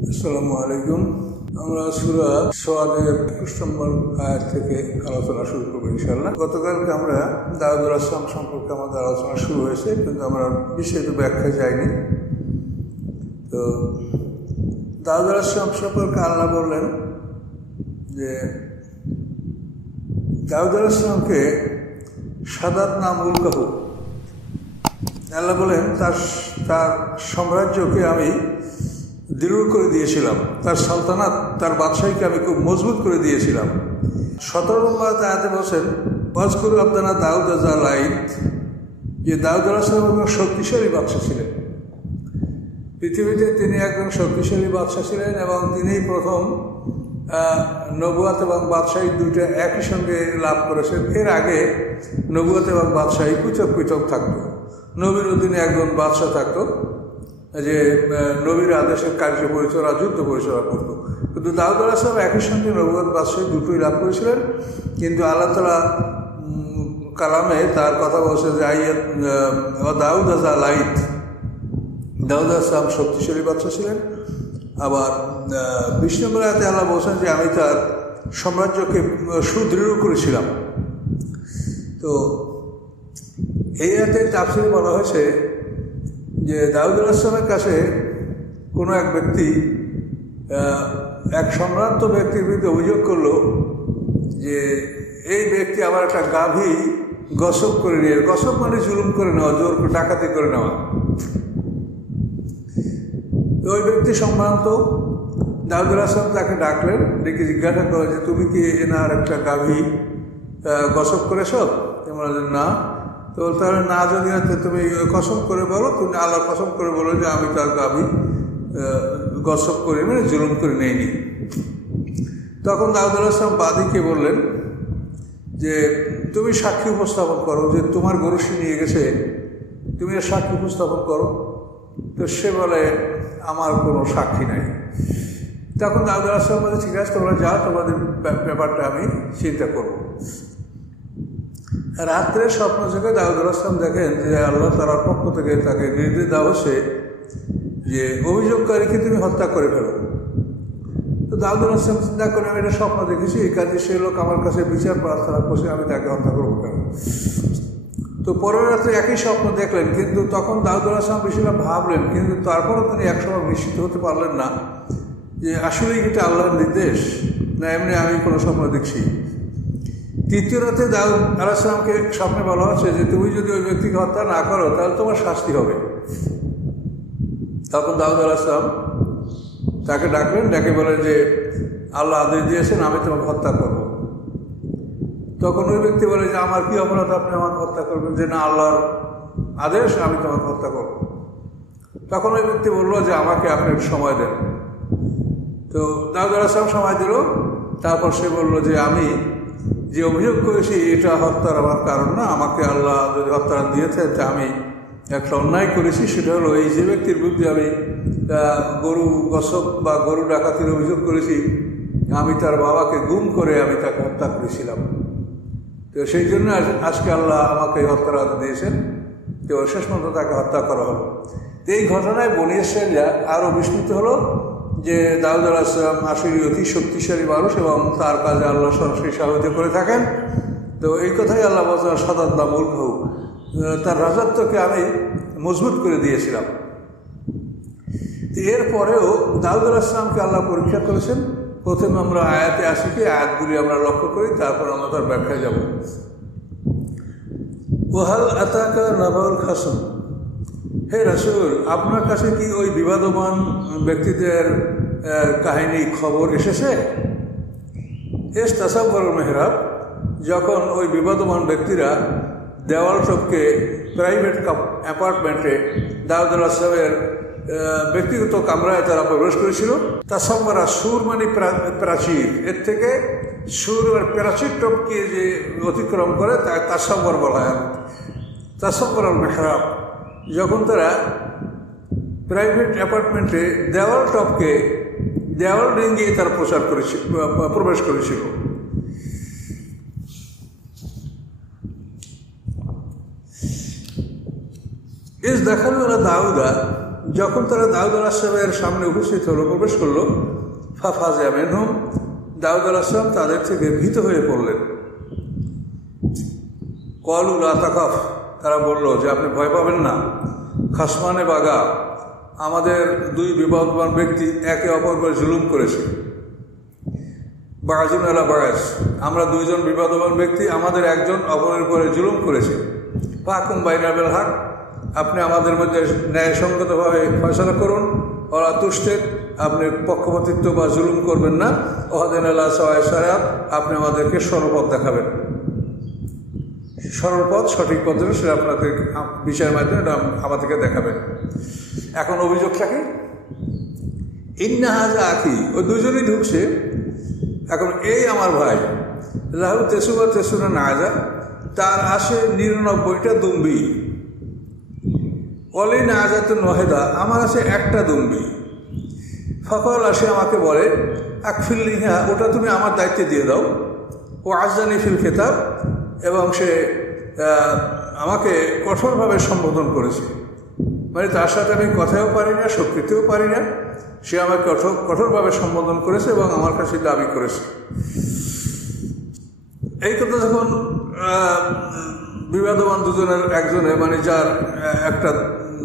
আসসালামু আলাইকুম। আমরা সূরা সাদের 21 নম্বর আয়াত থেকে আলোচনা শুরু করবো ইনশাআল্লাহ। গতকালকে আমরা দাউদ আলাইহিস সালাম সম্পর্কে আমাদের আলোচনা শুরু হয়েছে, কিন্তু আমরা বিশেষ ব্যাখ্যায় যাইনি। তো দাউদ আলাইহিস সালাম সম্পর্কে আল্লাহ বললেন যে দাউদ আলাইহিস সালামকে শাদাদনা মুলকাহু, আল্লাহ বলেন তার সাম্রাজ্যকে আমি দৃঢ় করে দিয়েছিলাম, তার সালতানাত, তার বাদশাহীকে আমি খুব মজবুত করে দিয়েছিলাম। 17 নম্বর আয়াতে বলছেন ওয়াজকুর আবদানা দাউদ জালাইত, যে দাউদ আলাইহিস সালাম একজন শক্তিশালী বাদশা ছিলেন। পৃথিবীতে তিনি একজন শক্তিশালী বাদশা ছিলেন এবং তিনি প্রথম নবুয়াত এবং বাদশাহী দুইটা একই সঙ্গে লাভ করেছেন। এর আগে নবুয়াত এবং বাদশাহী পৃথক পৃথক থাকত। নবীর অধীনে একজন বাদশাহ থাকত, যে নবীর আদেশের কার্য পরিচালনা, যুদ্ধ পরিচালনা করত। কিন্তু দাউদ আলাইহিস সালাম একই সঙ্গে নবুয়ত বাদশাহী দুটোই লাভ করেছিলেন। কিন্তু আল্লাহ তাআলা কালামে তার কথা বলছে যে দাউদ জালাইত, দাউদ আলাইহিস সালাম শক্তিশালী বাদশা ছিলেন। আবার 20 নম্বর আয়াতে আল্লাহ বলছেন যে আমি তার সাম্রাজ্যকে সুদৃঢ় করেছিলাম। তো এই আয়াতে তাফসীরে বলা হয়েছে যে দাউদ আলাইহিস সালামের কাছে কোনো এক ব্যক্তি এক সম্ভ্রান্ত ব্যক্তির বিরুদ্ধে অভিযোগ করলো যে এই ব্যক্তি আবার একটা গাভী গসব করে নিয়ে, গসব মানে জুলুম করে নেওয়া, জোর ডাকাতি করে নেওয়া। তো ওই ব্যক্তি সম্ভ্রান্ত, দাউদ আলাইহিস সালাম তাকে ডাকলেন, ডেকে জিজ্ঞাসা করলেন যে তুমি কি এনার একটা গাভী গসব করেছ? বললেন না। তো তাহলে না যদি তুমি কসম করে বলো, তুমি আল্লাহ কসম করে বলো যে আমি তার গাভী গসব করে, মানে জুলুম করে নেইনি। তখন দাউদ আলাইহিস সালাম বাদীকে বললেন যে তুমি সাক্ষী উপস্থাপন করো যে তোমার গরু সে নিয়ে গেছে, তুমি এর সাক্ষী উপস্থাপন করো। তো সে বলে আমার কোনো সাক্ষী নাই। তখন দাউদ আলাইহিস সালাম বলে ঠিক আছে, তোমরা যাও, তোমাদের ব্যাপারটা আমি চিন্তা করবো। রাত্রে স্বপ্ন থেকে দাউদ আলাইহিস সালাম দেখেন যে আল্লাহ তাআলার পক্ষ থেকে তাকে নির্দেশ দেওয়া হচ্ছে যে অভিযোগকারীকে তুমি হত্যা করে ফেলো। তো দাউদ আলাইহিস সালাম চিন্তা করে আমি এটা স্বপ্ন দেখেছি, এই কাজে সে লোক আমার কাছে বিচার প্রার্থনা করছে, আমি তাকে হত্যা করবো কেন? তো পরের রাত্রে একই স্বপ্ন দেখলেন, কিন্তু তখন দাউদ আলাইহিস সালাম বেশিরভাগ ভাবলেন, কিন্তু তারপরেও তিনি একসময় নিশ্চিত হতে পারলেন না যে আসলেই এটা আল্লাহর নির্দেশ না এমনি আমি কোনো স্বপ্ন দেখছি। তৃতীয় রাতে দাউদ আলাইহিস সালামকে স্বপ্নে বলা হচ্ছে যে তুমি যদি ওই ব্যক্তিকে হত্যা না করো তাহলে তোমার শাস্তি হবে। তখন দাউদ আলাইহিস সালাম তাকে ডাকলেন, ডেকে বলেন যে আল্লাহ আদেশ দিয়েছেন আমি তোমাকে হত্যা করব। তখন ওই ব্যক্তি বলে যে আমার কি অপরাধ আপনি আমাকে হত্যা করবেন? যে না, আল্লাহর আদেশ, আমি তোমাকে হত্যা করব। তখন ওই ব্যক্তি বললো যে আমাকে আপনি একটু সময় দেন। তো দাউদ আলাইহিস সালাম সময় দিল। তারপর সে বলল যে আমি যে অভিযোগ করেছি এটা হত্যার আমার কারণ না, আমাকে আল্লাহ যদি হত্যা দিয়েছে তা আমি একটা অন্যায় করেছি। সেটা হলো এই যে ব্যক্তির বিরুদ্ধে আমি গরু গসব বা গরু ডাকাতির অভিযোগ করেছি, আমি তার বাবাকে গুম করে আমি তাকে হত্যা করেছিলাম। তো সেই জন্য আজকে আল্লাহ আমাকে হত্যার আদেশ দিয়েছেন। তো শেষ পর্যন্ত তাকে হত্যা করা হলো। তো এই ঘটনায় বনী ইসরাঈলরা আরও বিস্মিত হলো যে দাউদ আলাইহিস সালাম আসলে অতি শক্তিশালী মানুষ এবং তার কাজে আল্লাহ সরাসরি সাহায্য করে থাকেন। তো এই কথাই আল্লাহ বলছেন শাদাদনা মুলকাহু, তার রাজত্বকে আমি মজবুত করে দিয়েছিলাম। এরপরেও দাউদ আলাইহিস সালামকে আল্লাহ পরীক্ষা করেছেন। প্রথমে আমরা আয়াতে আসি, কি আয়াতগুলি আমরা লক্ষ্য করি, তারপর আমরা তার ব্যাখ্যায় যাব। ওয়াহাল আতাকা নাবাউল খাসম, হে রাসূল আপনার কাছে কি ওই বিবাদমান ব্যক্তিদের কাহিনী খবর এসেছে? এস তাসাব্বুল মেহরাব, যখন ওই বিবাদমান ব্যক্তিরা দেওয়াল টপকে প্রাইভেট অ্যাপার্টমেন্টে দাউদ আলাইহিস সালামের ব্যক্তিগত কামরায় তারা প্রবেশ করেছিল। তাসাব্বারা, সুর মানে প্রাচীর, এর থেকে সুর প্রাচীর টপকে যে অতিক্রম করে তা তাসাব্বর বলা হয়। তাসাব্বুল মেহরাব, যখন তারা প্রাইভেট অ্যাপার্টমেন্টে দেওয়াল টপকে দেওয়াল ডিঙ্গিয়ে তারা প্রবেশ করেছিল। ইস দেখানো দাউদা, যখন তারা দাউদ আলাইহিসসালামের সামনে উপস্থিত হলো, প্রবেশ করলো, ফাফাযা মিনহুম, দাউদ আলাইহিসসালাম তাদের থেকে ভীত হয়ে পড়লেন। ক্বালু লা তাখাফ, তারা বলল যে আপনি ভয় পাবেন না। খাসমানে বাগা, আমাদের দুই বিবাদমান ব্যক্তি একে অপর করে জুলুম করেছে। বাগাজুন আলা বাগাজ, আমরা দুইজন বিবাদমান ব্যক্তি আমাদের একজন অপরের উপরে জুলুম করেছে। ফাহকুম বাইনা বিল হক, আপনি আমাদের মধ্যে ন্যায়সঙ্গতভাবে ফয়সালা করুন। ওরা তুষ্টেদ, আপনি পক্ষপাতিত্ব বা জুলুম করবেন না। ওহাদিন আল্লাহ সাওয়ায়ে সিরাত, আপনি আমাদেরকে সরলপথ দেখাবেন। সরল পথ, সঠিক পথ সেটা আপনাদের বিচারের মাধ্যমে এটা আমাদেরকে দেখাবেন। এখন অভিযোগটা কি? ইন্না হাজা আখি, ওই দুজনেই ঢুকছে। এখন এই আমার ভাই লাহু তেসুবা তেসুরা নাজা, তার আসে 99টা দুম্বি। অলি নাজাতুন ওয়াহিদা, আমার আছে একটা দুম্বি। ফকল আসে আমাকে বলে আকফিল্লিহা, ওটা তুমি আমার দায়িত্বে দিয়ে দাও। ও আজানি ফিল খেতাব, এবং সে আমাকে কঠোরভাবে সম্বোধন করেছে। মানে তার সাথে আমি কথাও পারি না, স্বীকৃতিও পারি না। সে আমাকে কঠোরভাবে সম্বোধন করেছে এবং আমার কাছে দাবি করেছে। এই কথা যখন বিবাদমান দুজনের একজনে, মানে যার একটা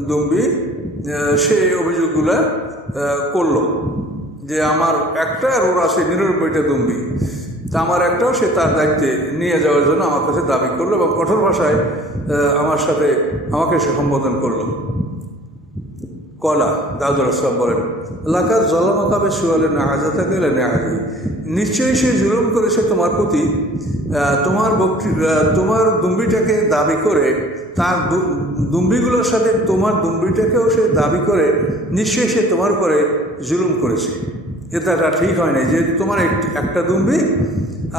দুম্বি, সে অভিযোগগুলো করলো যে আমার একটা আর ওর আছে 99টা দুম্বি, তা আমার একটাও সে তার দায়িত্বে নিয়ে যাওয়ার জন্য আমার কাছে দাবি করলো এবং কঠোর ভাষায় আমার সাথে আমাকে সে সম্বোধন করলো। কলা, দাউদ আলাইহিসসালাম বলেন, লাকাদ যালামাকা সুয়ালে নাজাতাকা ইলা নাজি, নিশ্চয়ই সে জুলুম করেছে তোমার প্রতি, তোমার দুম্বিটাকে দাবি করে, তার দুম্বিগুলোর সাথে তোমার দুম্বিটাকেও সে দাবি করে, নিশ্চয়ই সে তোমার উপরে জুলুম করেছে। এটা ঠিক হয় না যে তোমার একটা দুম্বি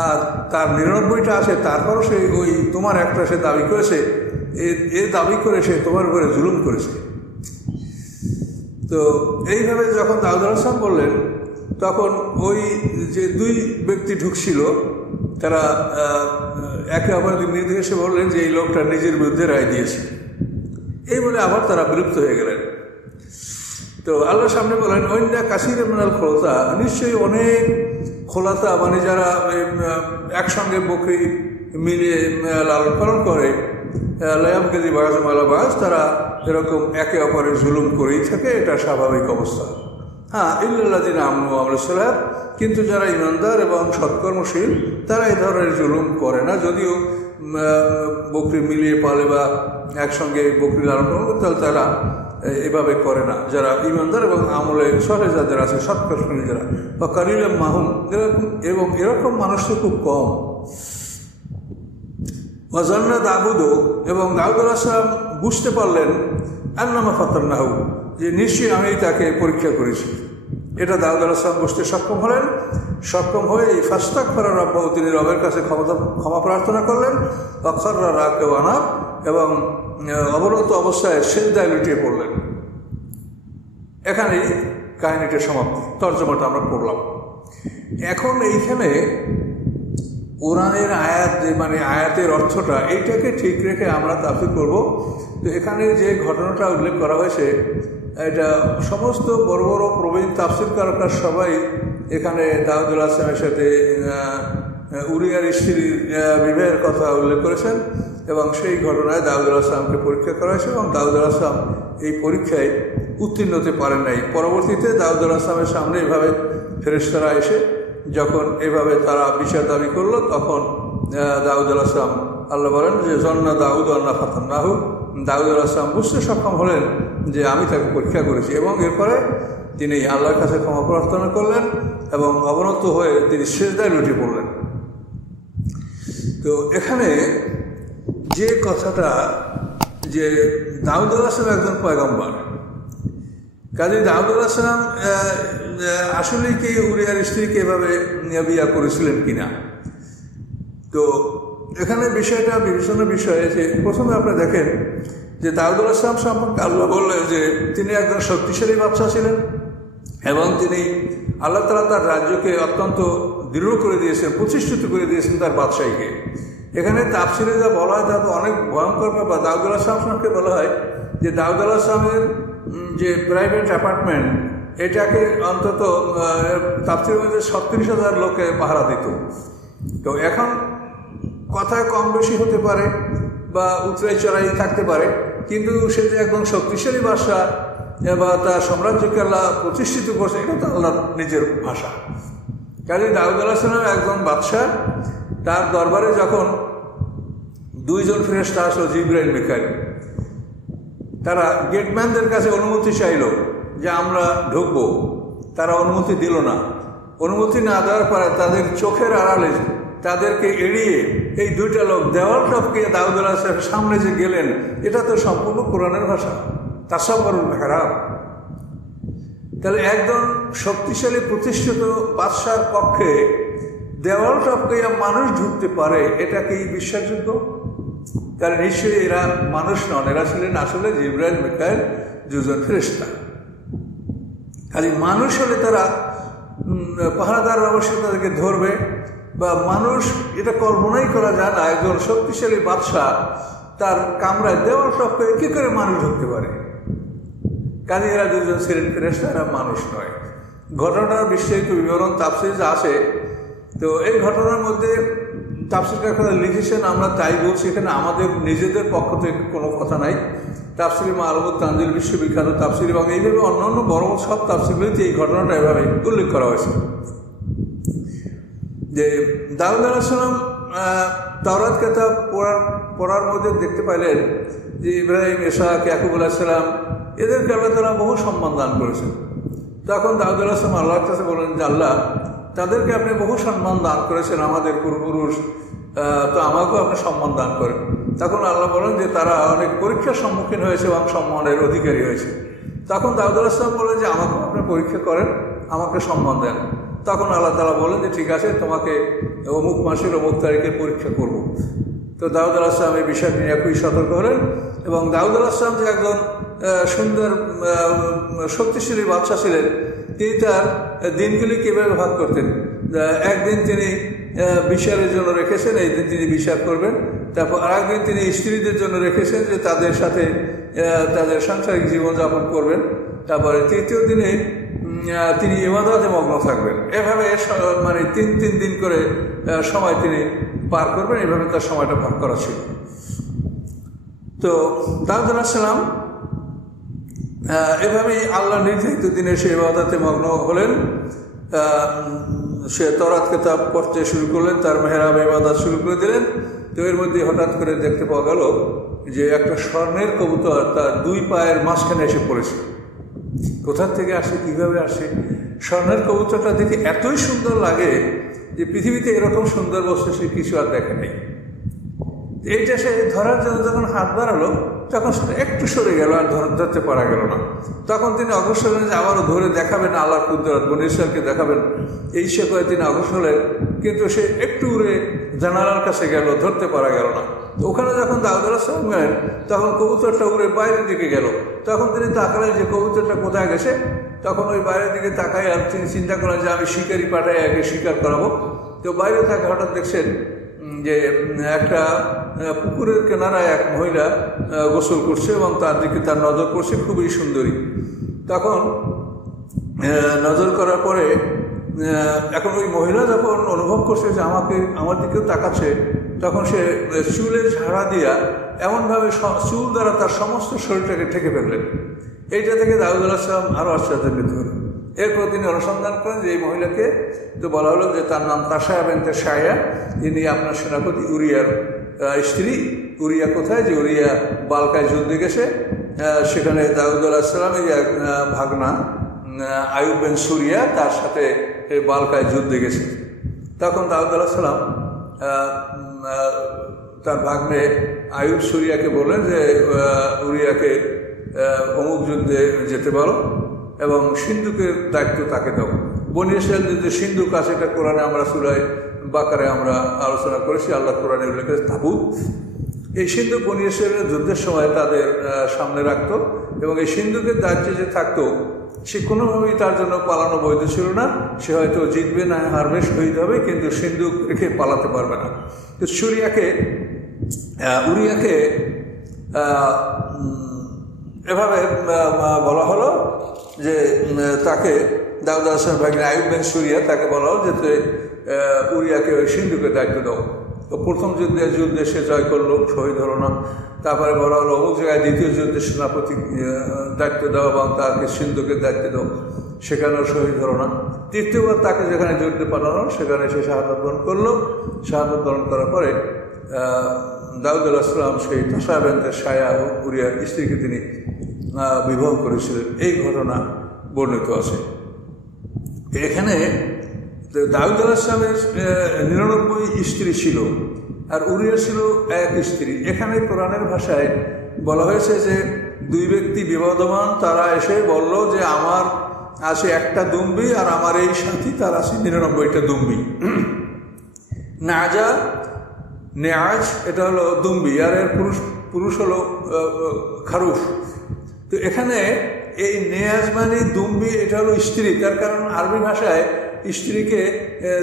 আর তার 99টা আছে, তারপরও সে ওই তোমার একটা সে দাবি করেছে, এ দাবি করে সে তোমার উপরে জুলুম করেছে। তো এইভাবে যখন দাউদ আলাইহিসসালাম বললেন, তখন ওই যে দুই ব্যক্তি ঢুকছিল তারা একে অপরকে নির্দেশে বললেন যে এই লোকটা নিজের বিরুদ্ধে রায় দিয়েছে। এই বলে আবার তারা বিরক্ত হয়ে গেলেন। তো আল্লাহর সামনে বলেন, অন্যা কাসির মিনাল খোলাতা, নিশ্চয়ই অনেক খোলাতা, মানে যারা একসঙ্গে বকরি মিলিয়ে লালন পালন করে, লায়াম কেজি বাজ মালা বাজ, তারা এরকম একে অপরের জুলুম করেই থাকে, এটা স্বাভাবিক অবস্থা। হ্যাঁ, ইল্লাল্লাযিনা আমানু ওয়া আমিলুস সালাত, কিন্তু যারা ইমানদার এবং সৎকর্মশীল তারা এই ধরনের জুলুম করে না। যদিও বকরি মিলিয়ে পালে বা একসঙ্গে বকরি লালন পালন করে, তাহলে তারা এভাবে করে না। যারা ইমানদার এবং আমলে সরে যাদের আছে, সৎকর্মশীল যারা, বা কালিলাম মাহুম, এরকম মানুষ তো খুব কম। ওয়াজান্না দাউদ, এবং দাউদ আলাইহিসসালাম বুঝতে পারলেন আন্নামা ফাতান্নাহু, যে নিশ্চয়ই আমি তাকে পরীক্ষা করেছি। এটা দাউদ আলাইহিসসালাম বুঝতে সক্ষম হলেন। সক্ষম হয়ে এই ফাস্তাগফারা রাব্বাহু, তিনি রবের কাছে ক্ষমা প্রার্থনা করলেন। ওয়াখাররা রাকিআন ওয়া আনাব, এবং অবনত অবস্থায় সিজদায় লুটিয়ে পড়লেন। এখানেই কাহিনীটা সমাপ্তি, তর্জমাটা আমরা পড়লাম। এখন এইখানে কোরআনের আয়াত, যে মানে আয়াতের অর্থটা, এইটাকে ঠিক রেখে আমরা তাফসীর করব। তো এখানে যে ঘটনাটা উল্লেখ করা হয়েছে, এটা সমস্ত বড় বড় প্রবীণ তাফসীরকাররা সবাই এখানে দাউদ আলাইহিসসালামের সাথে উরিয়ার স্ত্রীর বিবাহের কথা উল্লেখ করেছেন, এবং সেই ঘটনায় দাউদ আলাইহিসসালামকে পরীক্ষা করা হয়েছে এবং দাউদ আলাইহিসসালাম এই পরীক্ষায় উত্তীর্ণ হতে পারেন নাই। পরবর্তীতে দাউদ আলাইহিসসালামের সামনে এভাবে ফেরেশতারা এসে যখন এভাবে তারা বিচার দাবি করলো, তখন দাউদ আলাইহিসসালাম, আল্লাহ বলেন যে জন্না দাউদ আন্না ফাতান্নাহু, দাউদ আলাইহিসসালাম বুঝতে সক্ষম হলেন যে আমি তাকে পরীক্ষা করেছি, এবং এরপরে তিনি আল্লাহর কাছে ক্ষমা প্রার্থনা করলেন এবং অবনত হয়ে তিনি সিজদায় লুটিয়ে পড়লেন। তো এখানে যে কথাটা, যে দাউদ আলাইহিসসালাম একজন পয়গম্বর, কাজে দাউদ আলাইহিসসালাম আসলেই কি উরিয়ার স্ত্রীকে এভাবে বিয়া করেছিলেন কিনা। তো এখানে বিষয়টা বিবেচনার বিষয় যে প্রথমে আপনারা দেখেন যে দাউদ আলাইহিসসালাম সম্পর্কে আল্লাহ বললেন যে তিনি একজন শক্তিশালী বাদশা ছিলেন এবং তিনি আল্লাহ তাআলা তার রাজ্যকে অত্যন্ত দৃঢ় করে দিয়েছেন, প্রতিষ্ঠিত করে দিয়েছেন তার বাদশাহীকে। এখানে তাফসীরে যা বলা হয় তা তো অনেক ভয়ঙ্কর ব্যাপার। দাউদ আলাইহিসসালাম সম্পর্কে বলা হয় যে দাউদ আলাইহিসসালামের যে প্রাইভেট অ্যাপার্টমেন্ট, এটাকে অন্তত তাফসীরের মধ্যে ৩৬,০০০ লোকে পাহারা দিত। তো এখন কথায় কম বেশি হতে পারে বা উতরাই চড়াই থাকতে পারে, কিন্তু সে যে একদম শক্তিশালী ভাষা বা তার সাম্রাজ্যকে আল্লাহ প্রতিষ্ঠিত করছে, এটা তো আল্লাহর নিজের ভাষা। কাজে দাউদ আলাইহিস সালাম একজন বাদশাহ, তার দরবারে যখন ২ জন ফেরেশতা আসলো, জিবরাইল মিকাইল, তারা গেটম্যানদের কাছে অনুমতি চাইল যে আমরা ঢুকবো, তারা অনুমতি দিল না। অনুমতি না দেওয়ার পরে তাদের চোখের আড়ালে তাদেরকে এড়িয়ে এই 2টা লোক দেওয়াল টপকে দাউদ আলাইহিস সালামের সামনে যে গেলেন, এটা তো সম্পূর্ণ কোরআনের ভাষা, তাসাব্বুরুল মেহরাব। তাহলে একজন শক্তিশালী প্রতিষ্ঠিত বাদশার পক্ষে দেওয়াল টপকে মানুষ ঢুকতে পারে, এটা কি বিশ্বাসযোগ্য? তাহলে নিশ্চয়ই এরা মানুষ নন, এরা ছিলেন আসলে জিবরাইল মিকাইল, 2 জন ফেরেশতা। খালি মানুষ হলে তারা পাহারাদার অবশ্যই তাদেরকে ধরবে, বা মানুষ, এটা কল্পনাই করা যায় না একজন শক্তিশালী বাদশাহ তার কামরায় দেওয়াল টপকে কি করে মানুষ ঢুকতে পারে। কাজে এরা 2 জন ছিলেন ফেরেশতা, এরা মানুষ নয়। ঘটনার বিস্তারিত বিবরণ তাফসীরে আছে। তো এই ঘটনার মধ্যে তাফসীরকাররা লিখেছেন, আমরা তাই বলছি, এখানে আমাদের নিজেদের পক্ষ থেকে কোনো কথা নাই। তাফসীরে মা'আরুফুত তানজিল বিশ্ববিখ্যাত তাফসীর, এবং এইভাবে অন্যান্য বড় সব তাফসীরগুলিতে এই ঘটনাটা এভাবে উল্লেখ করা হয়েছে যে দাউদ আলাইহিস সালাম তাওরাত কিতাব পড়ার মধ্যে দেখতে পাইলেন যে ইব্রাহিম, ইসহাক, ইয়াকুব আলাইহিস সালাম, এদেরকে আল্লাহ তাআলা বহু সম্মান দান করেছেন। তখন দাউদ আলাইহিস সালাম আল্লাহর কাছে বলেন যে আল্লাহ, তাদেরকে আপনি বহু সম্মান দান করেছেন, আমাদের পূর্বপুরুষ, তো আমাকেও আপনি সম্মান দান করেন। তখন আল্লাহ বলেন যে তারা অনেক পরীক্ষার সম্মুখীন হয়েছে এবং সম্মানের অধিকারী হয়েছে। তখন দাউদ আলাইহিস সালাম বলেন যে আমাকেও আপনি পরীক্ষা করেন, আমাকে সম্মান দেন। তখন আল্লাহ তাআলা বলেন যে ঠিক আছে, তোমাকে অমুক মাসের অমুক তারিখে পরীক্ষা করব। তো দাউদ আলাইহিস সালাম এই বিষয়টি নিয়ে একই সতর্ক হলেন। এবং দাউদ আলাইহিস সালাম যে একজন সুন্দর শক্তিশালী বাদশা ছিলেন, তিনি তার দিনগুলি কীভাবে ভাগ করতেন। একদিন তিনি বিচারের জন্য রেখেছেন, এই দিন তিনি বিচার করবেন। তারপর আরেকদিন তিনি স্ত্রীদের জন্য রেখেছেন যে তাদের সাথে তাদের সাংসারিক জীবনযাপন করবেন। তারপরে 3য় দিনে তিনি ইবাদতে মগ্ন থাকবেন। এভাবে মানে 3 দিন করে সময় তিনি পার করবেন, এভাবে তার সময়টা ভাগ করা ছিল। তো দাউদ আলাইহিস সালাম এভাবেই আল্লাহ নির্ধারিত দিনে সে ইবাদতে মগ্ন হলেন। সে তাওরাত কিতাব পড়তে শুরু করলেন, তার মেহরাবে ইবাদত শুরু করে দিলেন। তো এর মধ্যে হঠাৎ করে দেখতে পাওয়া গেল যে একটা স্বর্ণের কবুতর তার 2 পায়ের মাঝখানে এসে পড়েছে। কোথা থেকে আসে, কীভাবে আসে? স্বর্ণের কবুতরটা দেখে এতই সুন্দর লাগে যে পৃথিবীতে এরকম সুন্দর বস্তু সে কিছু আর দেখে নেই। এইটা সে ধরার জন্য যখন হাত বাড়ালো, তখন সেটা একটু সরে গেল, আর ধরতে পারা গেল না। তখন তিনি অগ্রসর হলেন যে আবারও ধরে দেখাবেন, আল্লাহর কুদরত, বনী ইসরাঈলকে দেখাবেন। এই সে করে তিনি অগ্রসর হলেন, কিন্তু সে একটু উড়ে জানালার কাছে গেল, ধরতে পারা গেল না। তো ওখানে যখন দাউদ আলাইহিস সালাম গেলেন, তখন কবুতরটা উড়ে বাইরের দিকে গেল। তখন তিনি তাকালেন যে কবুতরটা কোথায় গেছে। তখন ওই বাইরের দিকে তাকায় আর তিনি চিন্তা করলেন যে আমি শিকারি পাঠাই, আগে শিকার করাবো। তো বাইরে তাকে হঠাৎ দেখছেন যে একটা পুকুরের কিনারায় এক মহিলা গোসল করছে এবং তার দিকে তার নজর পড়ছে, খুবই সুন্দরী। তখন নজর করার পরে এখন ওই মহিলা যখন অনুভব করছে যে আমার দিকেও তাকাচ্ছে, তখন সে চুলের ঝাড়া দিয়া এমনভাবে চুল দ্বারা তার সমস্ত শরীরটাকে ঢেকে ফেললেন। এইটা থেকে দাউদ আলাইহিস সালাম আরও আশ্চর্যান্বিত হলেন। এরপর তিনি অনুসন্ধান করেন যে এই মহিলাকে। তো বলা হলো যে তার নাম তাশায়া বিনতে শায়া, ইনি আপনার সেনাপতি উরিয়ার স্ত্রী। উরিয়া কোথায়? যে উরিয়া বালকায় যুদ্ধে গেছে, সেখানে দাউদ আলাইহিস সালামের এক ভাগনা আইয়ুব বিন সুরিয়া তার সাথে বালকায় যুদ্ধে গেছে। তখন দাউদ আলাইহিস সালাম তার ভাগ্নে আইয়ুব সুরিয়াকে বললেন যে উরিয়াকে অমুক যুদ্ধে যেতে পারো এবং সিন্ধুকের দায়িত্ব তাকে দাও। বনী ইসরাঈলদের যে সিন্ধুক আছে, এটা কোরআনে আমরা সূরা বাকারে আমরা আলোচনা করেছি, আল্লাহ কোরআনে উল্লেখ করেছে তাবুত। এই সিন্ধুক বনী ইসরাঈলের যুদ্ধের সময় তাদের সামনে রাখত, এবং এই সিন্ধুকের দায়িত্বে যে থাকতো সে কোনোভাবেই তার জন্য পালানো বৈধ ছিল না। সে হয়তো জিতবে না হারবে, শহীদ হবে, কিন্তু সিন্ধুক রেখে পালাতে পারবে না। তো উরিয়াকে এভাবে বলা হলো যে তাকে দাউদ আলাইহিস ভাগ্নে আইয়ুব বিন সুরিয়া তাকে বলা হলো যে উরিয়াকে ওই সিন্ধুকের দায়িত্ব দাও। তো প্রথম যুদ্ধে সে জয় করলো, শহীদ হলো না। তারপরে বলা হলো অমুক জায়গায় দ্বিতীয় যুদ্ধে সেনাপতি দায়িত্ব দাও এবং তাকে সিন্ধুকের দায়িত্ব দাও, সেখানেও শহীদ হলো না। তৃতীয়বার তাকে যেখানে যুদ্ধে পাঠানো সেখানে সে শাহাদাত বরণ করলো। শাহাদাত বরণ করার পরে দাউদ আলাইহিস সালাম সেই তাসা বিনতে শায়া উরিয়ার স্ত্রীকে তিনি বিবাহ করেছিলেন, এই ঘটনা বর্ণিত আছে। এখানে দাউদ আলাইহিস সালামের 99 স্ত্রী ছিল আর উরিয়ার ছিল এক স্ত্রী। এখানে কোরআনের ভাষায় বলা হয়েছে যে দুই ব্যক্তি বিবাদমান, তারা এসে বলল যে আমার আছে একটা দুম্বি আর আমার এই সাথী তার আছে 99টা দুম্বি। নাজা নেয়াজ এটা হলো দুম্বি আর এর পুরুষ হলো খারুফ। তো এখানে এই নেয়াজ মানে দুম্বি, এটা হলো স্ত্রী, তার কারণ আরবি ভাষায় স্ত্রীকে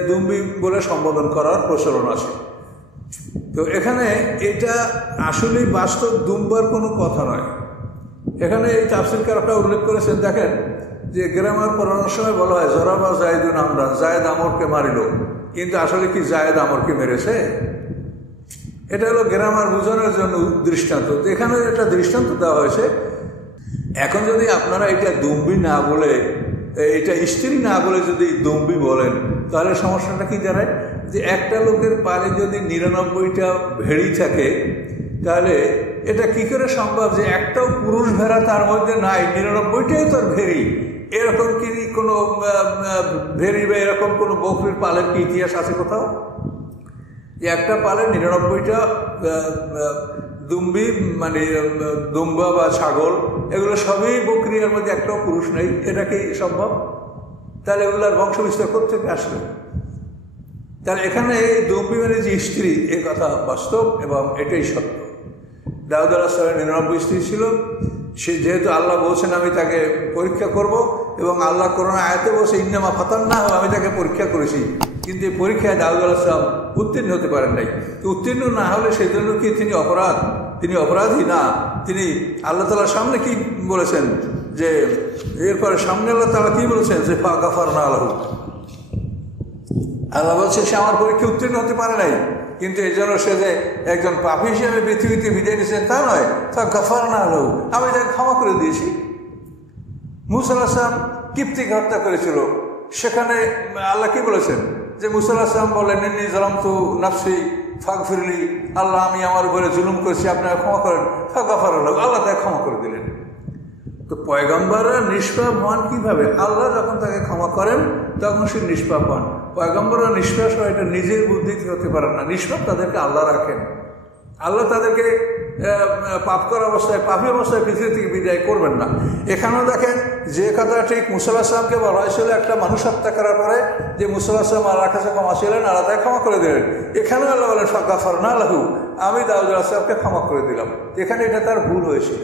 দুম্বি বলে সম্বোধন করার প্রচলন আছে। তো এখানে এটা আসলেই বাস্তব দুম্বার কোনো কথা নয়। এখানে এই তাফসীরকাররা উল্লেখ করেছেন, দেখেন যে গ্রামার পড়ানোর সময় বলা হয় জরাবা জায়েদুন আমরা, জায়েদ আমরকে মারিল, কিন্তু আসলে কি জায়েদ আমরকে মেরেছে? এটা হলো গ্রামার বোঝানোর জন্য দৃষ্টান্ত। এখানে একটা দৃষ্টান্ত দেওয়া হয়েছে। এখন যদি আপনারা এটা দুম্বি না বলে, এটা স্ত্রী না বলে যদি দুম্বি বলেন, তাহলে সমস্যাটা কি দাঁড়ায় যে একটা লোকের পারে যদি 99টা ভেড়ি থাকে, তাহলে এটা কি করে সম্ভব যে একটাও পুরুষ ভেড়া তার মধ্যে নাই, 99টাই তোর ভেড়ি? এরকম কি কোনো ভেড়ি বা এরকম কোনো বকরির পালের কি ইতিহাস আছে কোথাও? যে একটা পালে 99টা দুম্বি মানে দুম্বা বা ছাগল, এগুলো সবই বকরিয়ার মধ্যে একটাও পুরুষ নেই, এটা কি সম্ভব? তাহলে এগুলার বংশ বিস্তার কোথেকে আসলো? তাহলে এখানে এই দুম্বি মানে যে স্ত্রী, এ কথা বাস্তব এবং এটাই সত্য। দাউদ আলাইহিস সালামের 99 স্ত্রী ছিল। সে যেহেতু আল্লাহ বলছেন আমি তাকে পরীক্ষা করব, এবং আল্লাহ কোরআন আয়াতে বলছে ইন্নামা ফাতান্নাহু, আমি তাকে পরীক্ষা করেছি, কিন্তু এই পরীক্ষায় দাউদ আলাইহিস সালাম উত্তীর্ণ হতে পারেন নাই। তো উত্তীর্ণ না হলে সেই জন্য কি তিনি অপরাধী না? তিনি আল্লাহ তাআলার সামনে কি বলেছেন যে এরপরে সামনে আল্লাহ তাআলা কি বলেছেন যে ফাগাফারনা লাহু, আল্লাহ বলছে সে আমার পরীক্ষা উত্তীর্ণ হতে পারে নাই, কিন্তু এই জন্য সে যে একজন পাপী হিসেবে পৃথিবীতে বিদায় নিয়েছেন তা নয়, তা গাফারনা লাহু, আমি তাকে ক্ষমা করে দিয়েছি। মূসা আলাইহিস সালাম কিপ্তিকে হত্যা করেছিল, সেখানে আল্লাহ কি বলেছেন যে মূসা আলাইহিস সালাম বললেন ইন্নী যালামতু নাফসি ফাগফিরলি, আল্লাহ আমি আমার উপরে জুলুম করেছি, আপনারা ক্ষমা করেন। ফাগাফারা লাহু, আল্লাহ তাকে ক্ষমা করে দিলেন। তো পয়গম্বররা নিষ্পাপ হন কিভাবে? আল্লাহ যখন তাকে ক্ষমা করেন তখন সে নিষ্পাপ হন। পয়গম্বররা নিষ্পাপ হয়, এটা নিজের বুদ্ধিতে হতে পারে না। নিষ্পাপ তাদেরকে আল্লাহ রাখেন। আল্লাহ তাদেরকে পাপ করা অবস্থায়, পাপী অবস্থায় পৃথিবী থেকে বিদায় করবেন না। এখানেও দেখেন যে কথা ঠিক মূসা আলাইহিস সালামকে বলা হয়েছিল একটা মানুষ হত্যা করার পরে যে মূসা আলাইহিস সালাম আল্লাহর কাছে ক্ষমা ছিলেন, আল্লাহ তাকে ক্ষমা করে দিলেন। এখানেও আল্লাহ বলেন ফাগাফারনা লাহু, আমি দাউদ আলাইহিস সালামকে ক্ষমা করে দিলাম। এখানে এটা তার ভুল হয়েছিল।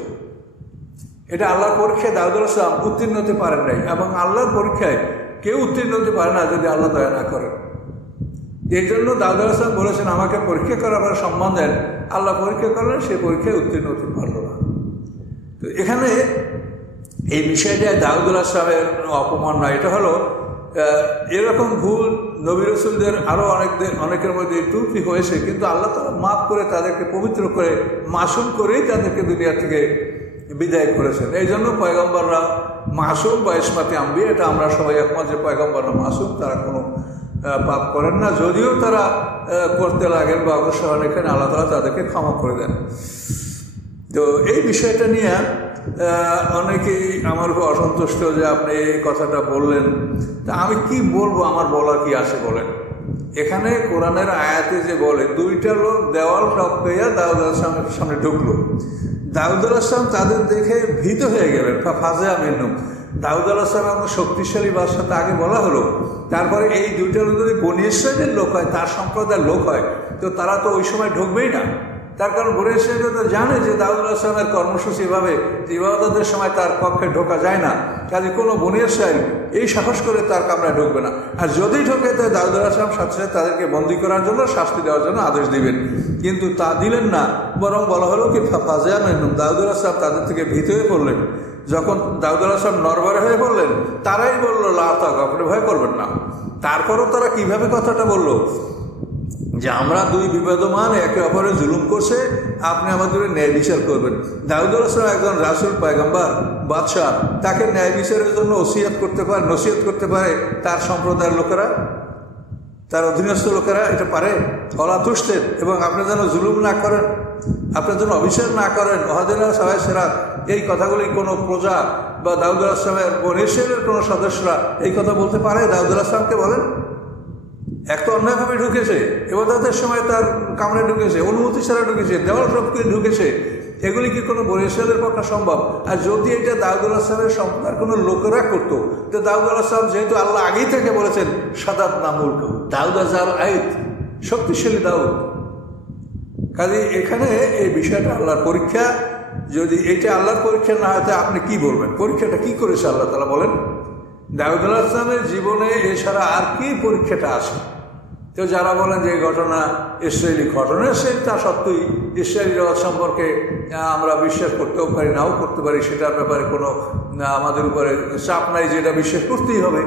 এটা আল্লাহর পরীক্ষায় দাউদ আলাইহিস সালাম উত্তীর্ণ হতে পারেন নাই, এবং আল্লাহর পরীক্ষায় কেউ উত্তীর্ণ হতে পারে না যদি আল্লাহ দয়া না করেন। এই জন্য দাউদ আলাইহিস সালাম বলেছেন আমাকে পরীক্ষা করার পরে সম্মান দেন। আল্লাহ পরীক্ষা করলেন, সে পরীক্ষায় উত্তীর্ণ হতে পারল না। তো এখানে এই বিষয়টায় দাউদ আলাইহিস সালামের অপমান নয়, এটা হলো এরকম ভুল নবী রাসূলদের আরও অনেকের মধ্যে ত্রুটি হয়েছে, কিন্তু আল্লাহ তাআলা মাফ করে তাদেরকে পবিত্র করে মাসুম করেই তাদেরকে দুনিয়া থেকে বিদায় করেছেন। এই জন্য পয়গম্বররা মাসুম বা ইসমাতে আম্বিয়া, এটা আমরা সবাই একমত যে পয়গম্বররা মাসুম, তারা কোনো পাপ করেন না। যদিও তারা করতে লাগেন বা অগ্রসর হন, এখানে আল্লাহ তাআলা তাদেরকে ক্ষমা করে দেন। তো এই বিষয়টা নিয়ে অনেকেই আমার উপর অসন্তুষ্ট যে আপনি এই কথাটা বললেন। তা আমি কি বলবো, আমার বলার কি আছে বলেন? এখানে কোরআনের আয়াতে যে বলে দুইটা লোক দেওয়াল টপকাইয়া দাউদ আলাইহিস সালামের সামনে ঢুকলো, দাউদ আলাইহিস সালাম তাদের দেখে ভীত হয়ে গেলেন। ফাযা মিনহুম, দাউদ আলাইহিস সালাম এমন শক্তিশালী বাদশাহ, আগে বলা হলো। তারপরে এই দুইটা লোক যদি বনী ইসরাঈলের লোক হয়, তার সম্প্রদায়ের লোক হয়, তো তারা তো ওই সময় ঢুকবেই না। তার কারণ বনি ইসরাঈল তো জানে যে দাউদ আলাইহিসসালামের কর্মসূচি এভাবে যে ইবাদতের সময় তার কক্ষে ঢোকা যায় না, কাজে কোনো বনি ইসরাঈল এই সাহস করে তার কামরায় ঢুকবে না। আর যদি ঢোকে তো দাউদ আলাইহিসসালাম সাথে সাথে তাদেরকে বন্দী করার জন্য, শাস্তি দেওয়ার জন্য আদেশ দিবেন। কিন্তু তা দিলেন না, বরং বলা হলো কি ফাজিয়া মিনহুম, দাউদ আলাইহিসসালাম তাদের থেকে ভীত হয়ে পড়লেন। যখন দাউদ আলাইহিসসালাম নড়বড়ে হয়ে পড়লেন, তারাই বলল লা তাক, আপনি ভয় করবেন না। তারপরও তারা কিভাবে কথাটা বলল যে আমরা দুই বিবাদমান, একে অপরে জুলুম করছে, আপনি আমাদের ন্যায় বিচার করবেন। দাউদ আলাইহিসসালাম একজন রাসূল, পয়গম্বর, বাদশাহ, তাকে ন্যায় বিচারের জন্য নসিহত করতে পারে তার সম্প্রদায়ের লোকেরা, তার অধীনস্থ লোকেরা এটা পারে? ওলা তুষ্টেন, এবং আপনি যেন জুলুম না করেন, আপনি যেন অবিচার না করেন, ওহাদিনা সবাই সেরাত, এই কথাগুলি কোনো প্রজা বা দাউদ আলাইহিসসালামের বনি ইসরাঈলের কোনো সদস্যরা এই কথা বলতে পারে? দাউদ আলাইহিসসালামকে বলেন, এক তো অন্যায়ভাবে ঢুকেছে, ইবাদতের সময় তার কামড়ে ঢুকেছে, অনুমতি ছাড়া ঢুকেছে, দেওয়াল টপকে ঢুকেছে, এগুলি কি কোনো বনি ইসরাঈলের পক্ষে সম্ভব? আর যদি এটা দাউদ আলাইহিসসালামের সম্প্রদায়ের কোনো লোকেরা করতো, তো দাউদ আলাইহিসসালাম যেহেতু আল্লাহ আগেই থেকে বলেছেন সাদাতনা মুলকাহু, দাউদ আজাল আইত, শক্তিশালী দাউদ, কাজে এখানে এই বিষয়টা আল্লাহর পরীক্ষা। যদি এটা আল্লাহর পরীক্ষা না হয়, আপনি কি বলবেন? পরীক্ষাটা কি করেছে আল্লাহ তাআলা বলেন? দাউদ আলাইহিসসালামের জীবনে এছাড়া আর কি পরীক্ষাটা আসে? তো যারা বলেন যে এই ঘটনা ইসরায়েলি ঘটনা, তা সত্যই ইসরায়েলি রাজ সম্পর্কে আমরা বিশ্বাস করতেও পারি, নাও করতে পারি, সেটার ব্যাপারে কোনো আমাদের উপরে চাপ নাই, যেটা বিশ্বাস করতেই হবে।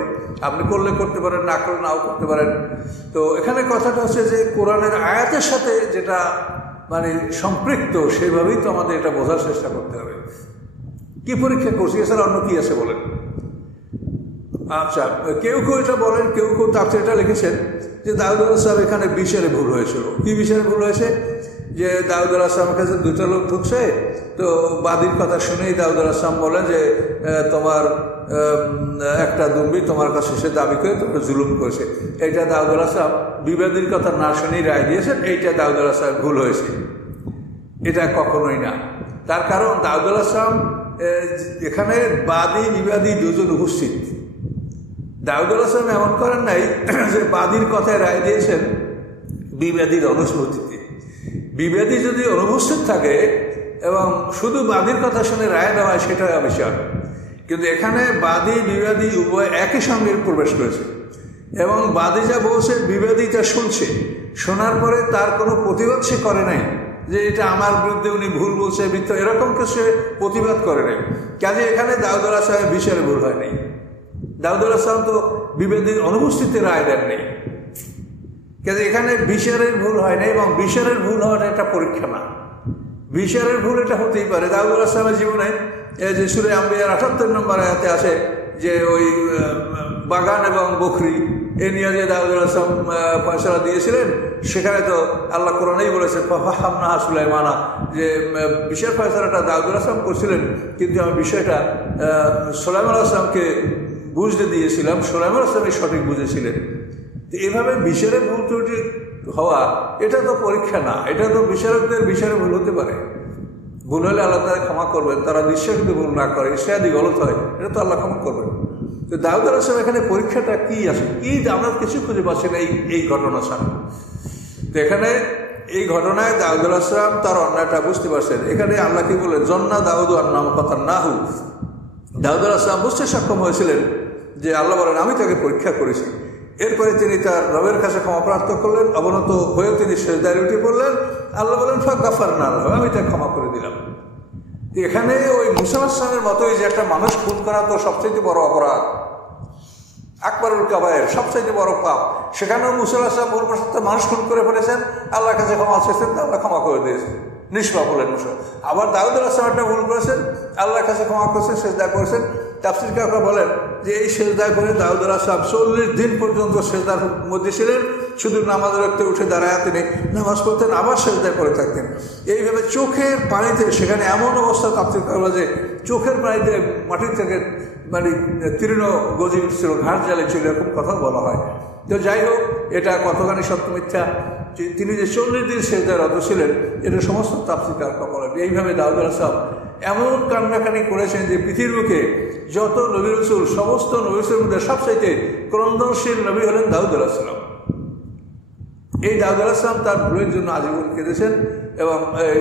আপনি করলে করতে পারেন, না করলে নাও করতে পারেন। তো এখানে কথাটা হচ্ছে যে কোরআনের আয়াতের সাথে যেটা মানে সম্পৃক্ত, সেভাবেই তো আমাদের এটা বোঝার চেষ্টা করতে হবে। কি পরীক্ষা করছি, এছাড়া অন্য কি আছে বলেন? আচ্ছা, কেউ এটা বলেন, কেউ তাফসীরে এটা লিখেছেন যে দাউদ আলাইহিসসালাম এখানে বিচারে ভুল হয়েছিল। কি বিচারে ভুল হয়েছে? যে দাউদ আলাইহিসসালামের কাছে দুটো লোক ঢুকছে, তো বাদীর কথা শুনেই দাউদ আলাইহিসসালাম বলে যে তোমার একটা দুম্বি তোমার কাছে সে দাবি করে তোমার জুলুম করেছে। এইটা দাউদ আলাইহিসসালাম বিবাদীর কথা না শুনেই রায় দিয়েছেন, এইটা দাউদ আলাইহিসসালাম ভুল হয়েছে। এটা কখনোই না। তার কারণ দাউদ আলাইহিসসালাম এখানে বাদী বিবাদী দুজন উপস্থিত। দাউদ আলাইহিসসালাম এমন করেন নাই যে বাদীর কথায় রায় দিয়েছেন বিবাদীর অনুপস্থিতিতে। বিবাদী যদি অনুপস্থিত থাকে এবং শুধু বাদীর কথা শুনে রায় দেওয়া হয়, সেটাই আবশ্যক। কিন্তু এখানে বাদী বিবাদী উভয় একই সঙ্গে প্রবেশ করেছে, এবং বাদী যা বলছে বিবাদী তা শুনছে, শোনার পরে তার কোনো প্রতিবাদ সে করে নাই যে এটা আমার বিরুদ্ধে উনি ভুল বলছে, মিথ্যা, এরকম কিছু সে প্রতিবাদ করে নাই। কাজে এখানে দাউদ আলাইহিসসালামের বিচারে ভুল হয় নাই। দাউদ আলাইহিসসালাম তো বিবাদীর অনুপস্থিতিতে রায় দেন নেই, কাজে এখানে বিচারের ভুল হয় নাই। এবং বিচারের ভুল হওয়াটা একটা পরীক্ষা না, বিচারের ভুল এটা হতেই পারে। দাউদ আলাইহিসসালামের জীবনে যে সূরা আম্বিয়ার ৭৮ নম্বর আয়াতে আছে যে ওই বাগান এবং বকরি এ নিয়ে যে দাউদ আলাইহিসসালাম ফয়সালা দিয়েছিলেন, সেখানে তো আল্লাহ কোরআনেই বলেছে ফাফাহামনাহা সুলাইমানা, যে বিচার ফয়সালাটা দাউদ আলাইহিসসালাম করছিলেন, কিন্তু আমি বিষয়টা সুলাইমান আলাইহিসসালামকে বুঝতে দিয়েছিলাম, সুলাইমান আলাইহিসসালামই সঠিক বুঝেছিলেন। তো এভাবে বিচারে ভুল ত্রুটি হওয়া এটা তো পরীক্ষা না, এটা তো বিচারকদের বিচারে ভুল হতে পারে। ভুল হলে আল্লাহ তারা ক্ষমা করবেন, তারা নিশ্চয় যদি ভুল না করে, ইসরায়েলি গলত হয়, এটা তো আল্লাহ ক্ষমা করবেন। তো দাউদ আলাইহিসসালাম এখানে পরীক্ষাটা কি আছে, কি আমরা কিছু খুঁজে পাচ্ছি না এই ঘটনা ছাড়া। তো এখানে এই ঘটনায় দাউদ আলাইহিসসালাম তার অন্যায়টা বুঝতে পারছেন। এখানে আল্লাহ কি বলে, জন্না দাউদ আন্নাম কথা নাহু, দাউদ আলাইহিসসালাম বুঝতে সক্ষম হয়েছিলেন যে আল্লাহ বলেন আমি তাকে পরীক্ষা করেছি। এরপরে তিনি তার রবের কাছে ক্ষমা প্রার্থনা করলেন, অবনত হয়ে তিনি সেজদায় উঠে পড়লেন। আল্লাহ বলেন ফাগফারনা লাহু, আমি তাকে ক্ষমা করে দিলাম। এখানে ওই মুসা আলাইহিস সালামের মতোই যে একটা মানুষ খুন করা তো সবচেয়ে বড় অপরাধ, আকবরুল কাবায়ের, সবচেয়ে বড় পাপ, সেখানেও মুসা আলাইহিস সালাম ভুলবশত মানুষ খুন করে ফেলেছেন, আল্লাহর কাছে ক্ষমা চেয়েছেন, আল্লাহ ক্ষমা করে দিয়েছেন, নিষ্পাপ হলেন মুসা। আবার দাউদ আলাইহিস সালাম একটা ভুল করেছেন, আল্লাহর কাছে ক্ষমা করেছেন, সেজদা করেছেন। তাফসীরকাররা বলেন যে এই সেজদায় করে দাউদ আলাইহিস সালাম ৪০ দিন পর্যন্ত সেজদার মধ্যে ছিলেন, শুধু নামাজ রাখতে উঠে দাঁড়ায় তিনি নামাজ পড়তেন, আবার সেজদায় করে থাকতেন। এইভাবে চোখের পানিতে, সেখানে এমন অবস্থা তাফসীরকাররা যে চোখের পানিতে মাটির থেকে মানে তৃণ গজি উঠছিল, ঘাস জ্বালে ছিল, এরকম কথা বলা হয়। তো যাই হোক, এটা কতখানি সত্য মিথ্যা, তিনি যে ৪০ দিন সেজদায় রত ছিলেন, এটা সমস্ত তাফসীরকাররা বলেন। এইভাবে দাউদ আলাইহিস সালাম এমন কান্নাকানি করেছেন যে পৃথিবীকে যত নবী রাসূল, সমস্ত নবী রাসূলের মধ্যে সবচাইতে ক্রন্দনশীল নবী হলেন দাউদ আলাইহিস সালাম। এই দাউদ আলাইহিস সালাম তার ভুলের জন্য আজীবন কেঁদেছেন, এবং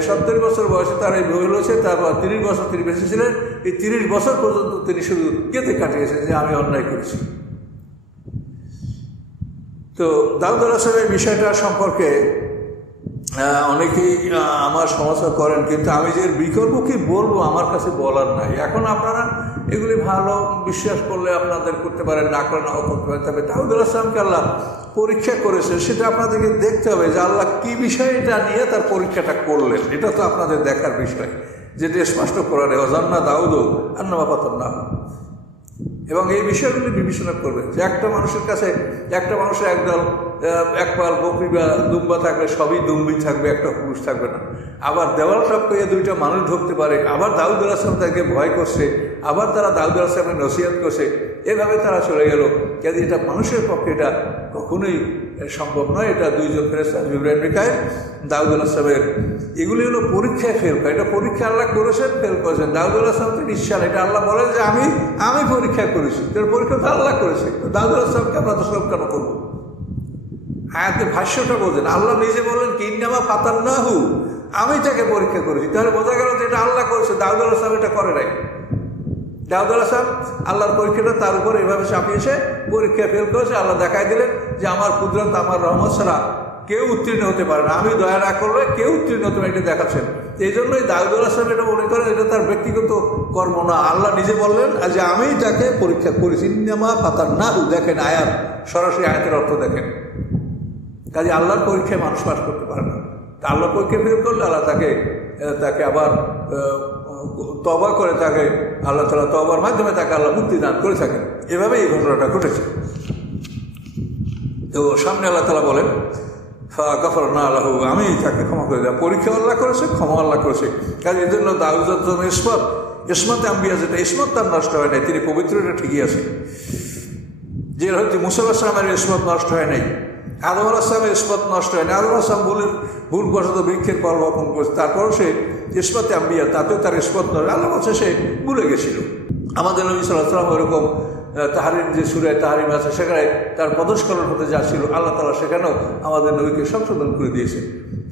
70 বছর বয়সে তার এই ভুল হয়েছে। তারপর 30 বছর তিনি বেঁচে ছিলেন। এই 30 বছর পর্যন্ত তিনি শুধু কেঁদে কাটিয়েছেন যে আমি অন্যায় করেছি। তো দাউদ আলাইহিস বিষয়টা সম্পর্কে অনেকেই আমার সমালোচনা করেন, কিন্তু আমি যে বিকল্প কি বলবো আমার কাছে বলার নাই। এখন আপনারা এগুলি ভালো বিশ্বাস করলে আপনাদের করতে পারেন, না করে নাও করতে পারেন। তবে দাউদ আলাইহিসকে আল্লাহ পরীক্ষা করেছে, সেটা আপনাদেরকে দেখতে হবে যে আল্লাহ কি বিষয়টা নিয়ে তার পরীক্ষাটা করলেন। এটা তো আপনাদের দেখার বিষয়, যেটা স্পষ্ট করার অজান্না দাউদ আন্নামা পাতান্না। এবং এই বিষয়গুলি বিবেচনা করবেন যে একটা মানুষের কাছে একটা মানুষের এক পাল বকরি বা দুম্বা থাকলে সবই দুম্বি থাকবে, একটা পুরুষ থাকবে না। আবার দেওয়াল টপকে দুইটা মানুষ ঢুকতে পারে, আবার দাউদ আলাইহিস তাকে ভয় করছে, আবার তারা দাউদ আলাইহিসের নসিহত করছে, এভাবে তারা চলে গেল। কিন্তু এটা মানুষের পক্ষে এটা কখনোই সম্ভব নয়। এটা দুইজন ফেরেশতা জিবরাইল মিকাইল দাউদ আলাইহিসের এগুলি হলো পরীক্ষায় ফেল করে। এটা পরীক্ষা আল্লাহ করেছেন, ফেল করেছেন। দাউদ আলাইহিস তো নিশ্চয় এটা আল্লাহ বলেন যে আমি পরীক্ষা করেছি, এর পরীক্ষা তো আল্লাহ করেছে। দাউদ আলাইহিসকে আমরা দোষারোপ কেন করবো? আয়াতের ভাষ্যটা বোঝেন, আল্লাহ নিজে বলেন কি ইন্নামা ফাতান্নাহু, আমি তাকে পরীক্ষা করেছি। তাহলে বোঝা গেল যে এটা আল্লাহ করেছে, দাউদ আলাইহিস এটা করে নাই। দাউদ আলাইহিস আল্লাহর পরীক্ষাটা তার উপর এভাবে চাপিয়েছে, পরীক্ষা ফেল করেছে। আল্লাহ দেখাই দিলেন যে আমার কুদরত, আমার রহমত ছাড়া কেউ উত্তীর্ণ হতে পারে না, আমি দয়া না করলে কেউ উত্তীর্ণ হতে পারে, এটা দেখাচ্ছেন। এই জন্যই দাউদ আলাইহিস এটা মনে করেন এটা তার ব্যক্তিগত কর্ম না, আল্লাহ নিজে বললেন যে আমি তাকে পরীক্ষা করেছি। ইন্নামা ফাতান্নাহু, দেখেন আয়াত, সরাসরি আয়াতের অর্থ দেখেন। কাজে আল্লাহর পরীক্ষায় মানুষ পাস করতে পারে না। আল্লাহ পরীক্ষা ফেল করলে আল্লাহ তাকে আবার তওবা করে, তাকে আল্লাহ তাআলা তওবার মাধ্যমে তাকে আল্লাহ মুক্তি দান করে থাকেন। এভাবে এই ঘটনাটা ঘটেছে। তো সামনে আল্লাহ তাআলা বলেন ফাগাফারনা লাহু, আমি তাকে ক্ষমা করে দিলাম। পরীক্ষা আল্লাহ করেছে, ক্ষমা আল্লাহ করেছে। কাজে এই জন্য দাউদ ইসমত আম্বিয়া, যেটা ইসমত তার নষ্ট হয় নাই, তিনি পবিত্র, এটা ঠিকই আছে। যে হয়তো মুসা আলাইহিস সালামের ইসমত নষ্ট হয় নাই, আদম আলাইহিস সালামের ইসমত নষ্ট হয় না। আদম আলাইহিস সালাম ভুলবশত বৃক্ষের ফল বপন করেছে, তারপর সে ইসমতে আম্বিয়া, তাতেও তার ইসমত নয়। আল্লাহ বলছে সে ভুলে গেছিল। আমাদের নবী সাল্লাল্লাহু আলাইহি ওয়াসাল্লাম ওরকম তাহরিম, যে সূরা তাহরিম আছে, সেখানে তার পদস্খলন হতে যাচ্ছিল, আল্লাহ তাআলা সেখানেও আমাদের নবীকে সংশোধন করে দিয়েছেন।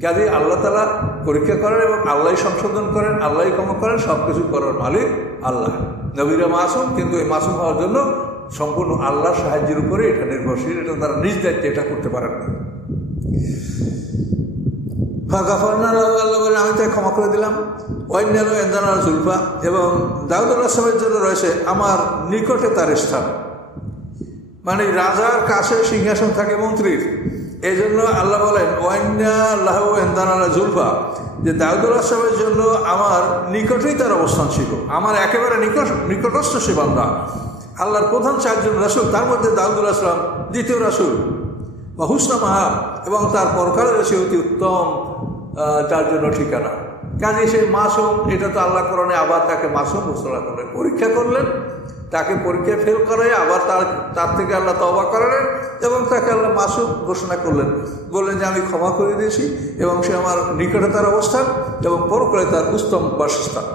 কাজে আল্লাহ তাআলা পরীক্ষা করেন এবং আল্লাহই সংশোধন করেন, আল্লাহই ক্ষমা করেন। সব কিছু করার মালিক আল্লাহ। নবীরা মাসুম, কিন্তু এই মাসুম হওয়ার জন্য সম্পূর্ণ আল্লাহর সাহায্যের উপরে এটা নির্ভরশীল। এটা তারা নিজ দায়িত্বে এটা করতে পারেন না। আল্লাহ বলে আমি তাকে ক্ষমা করে দিলাম। অন্যান্য এন্দানার জুলফা, এবং দাউদ আলাইহিসের জন্য রয়েছে আমার নিকটে তার স্থান। মানে রাজার কাছে সিংহাসন থাকে মন্ত্রীর, এই জন্য আল্লাহ বলেন ওয়াইন্নাল্লাহ এন্দানার জুলফা, যে দাউদ আলাইহিসের জন্য আমার নিকটেই তার অবস্থান ছিল। আমার একেবারে নিকটস্থ সে বান্দা। আল্লাহর প্রধান 4 জন রাসূল, তার মধ্যে দাউদ আলাইহিস সালাম দ্বিতীয় রাসূল। বা হুসনা মাহা, এবং তার পরকালে রয়েছে অতি উত্তম তার জন্য ঠিকানা। কাজে সে মাসুম, এটা তো আল্লাহ কোরআনে আবার তাকে মাসুম ঘোষণা করলেন। পরীক্ষা করলেন, তাকে পরীক্ষায় ফেল করে আবার তার থেকে আল্লাহ তওবা করালেন এবং তাকে আল্লাহ মাসুম ঘোষণা করলেন। বললেন যে আমি ক্ষমা করে দিয়েছি এবং সে আমার নিকটে তার অবস্থান এবং পরকালে তার উত্তম বাসস্থান।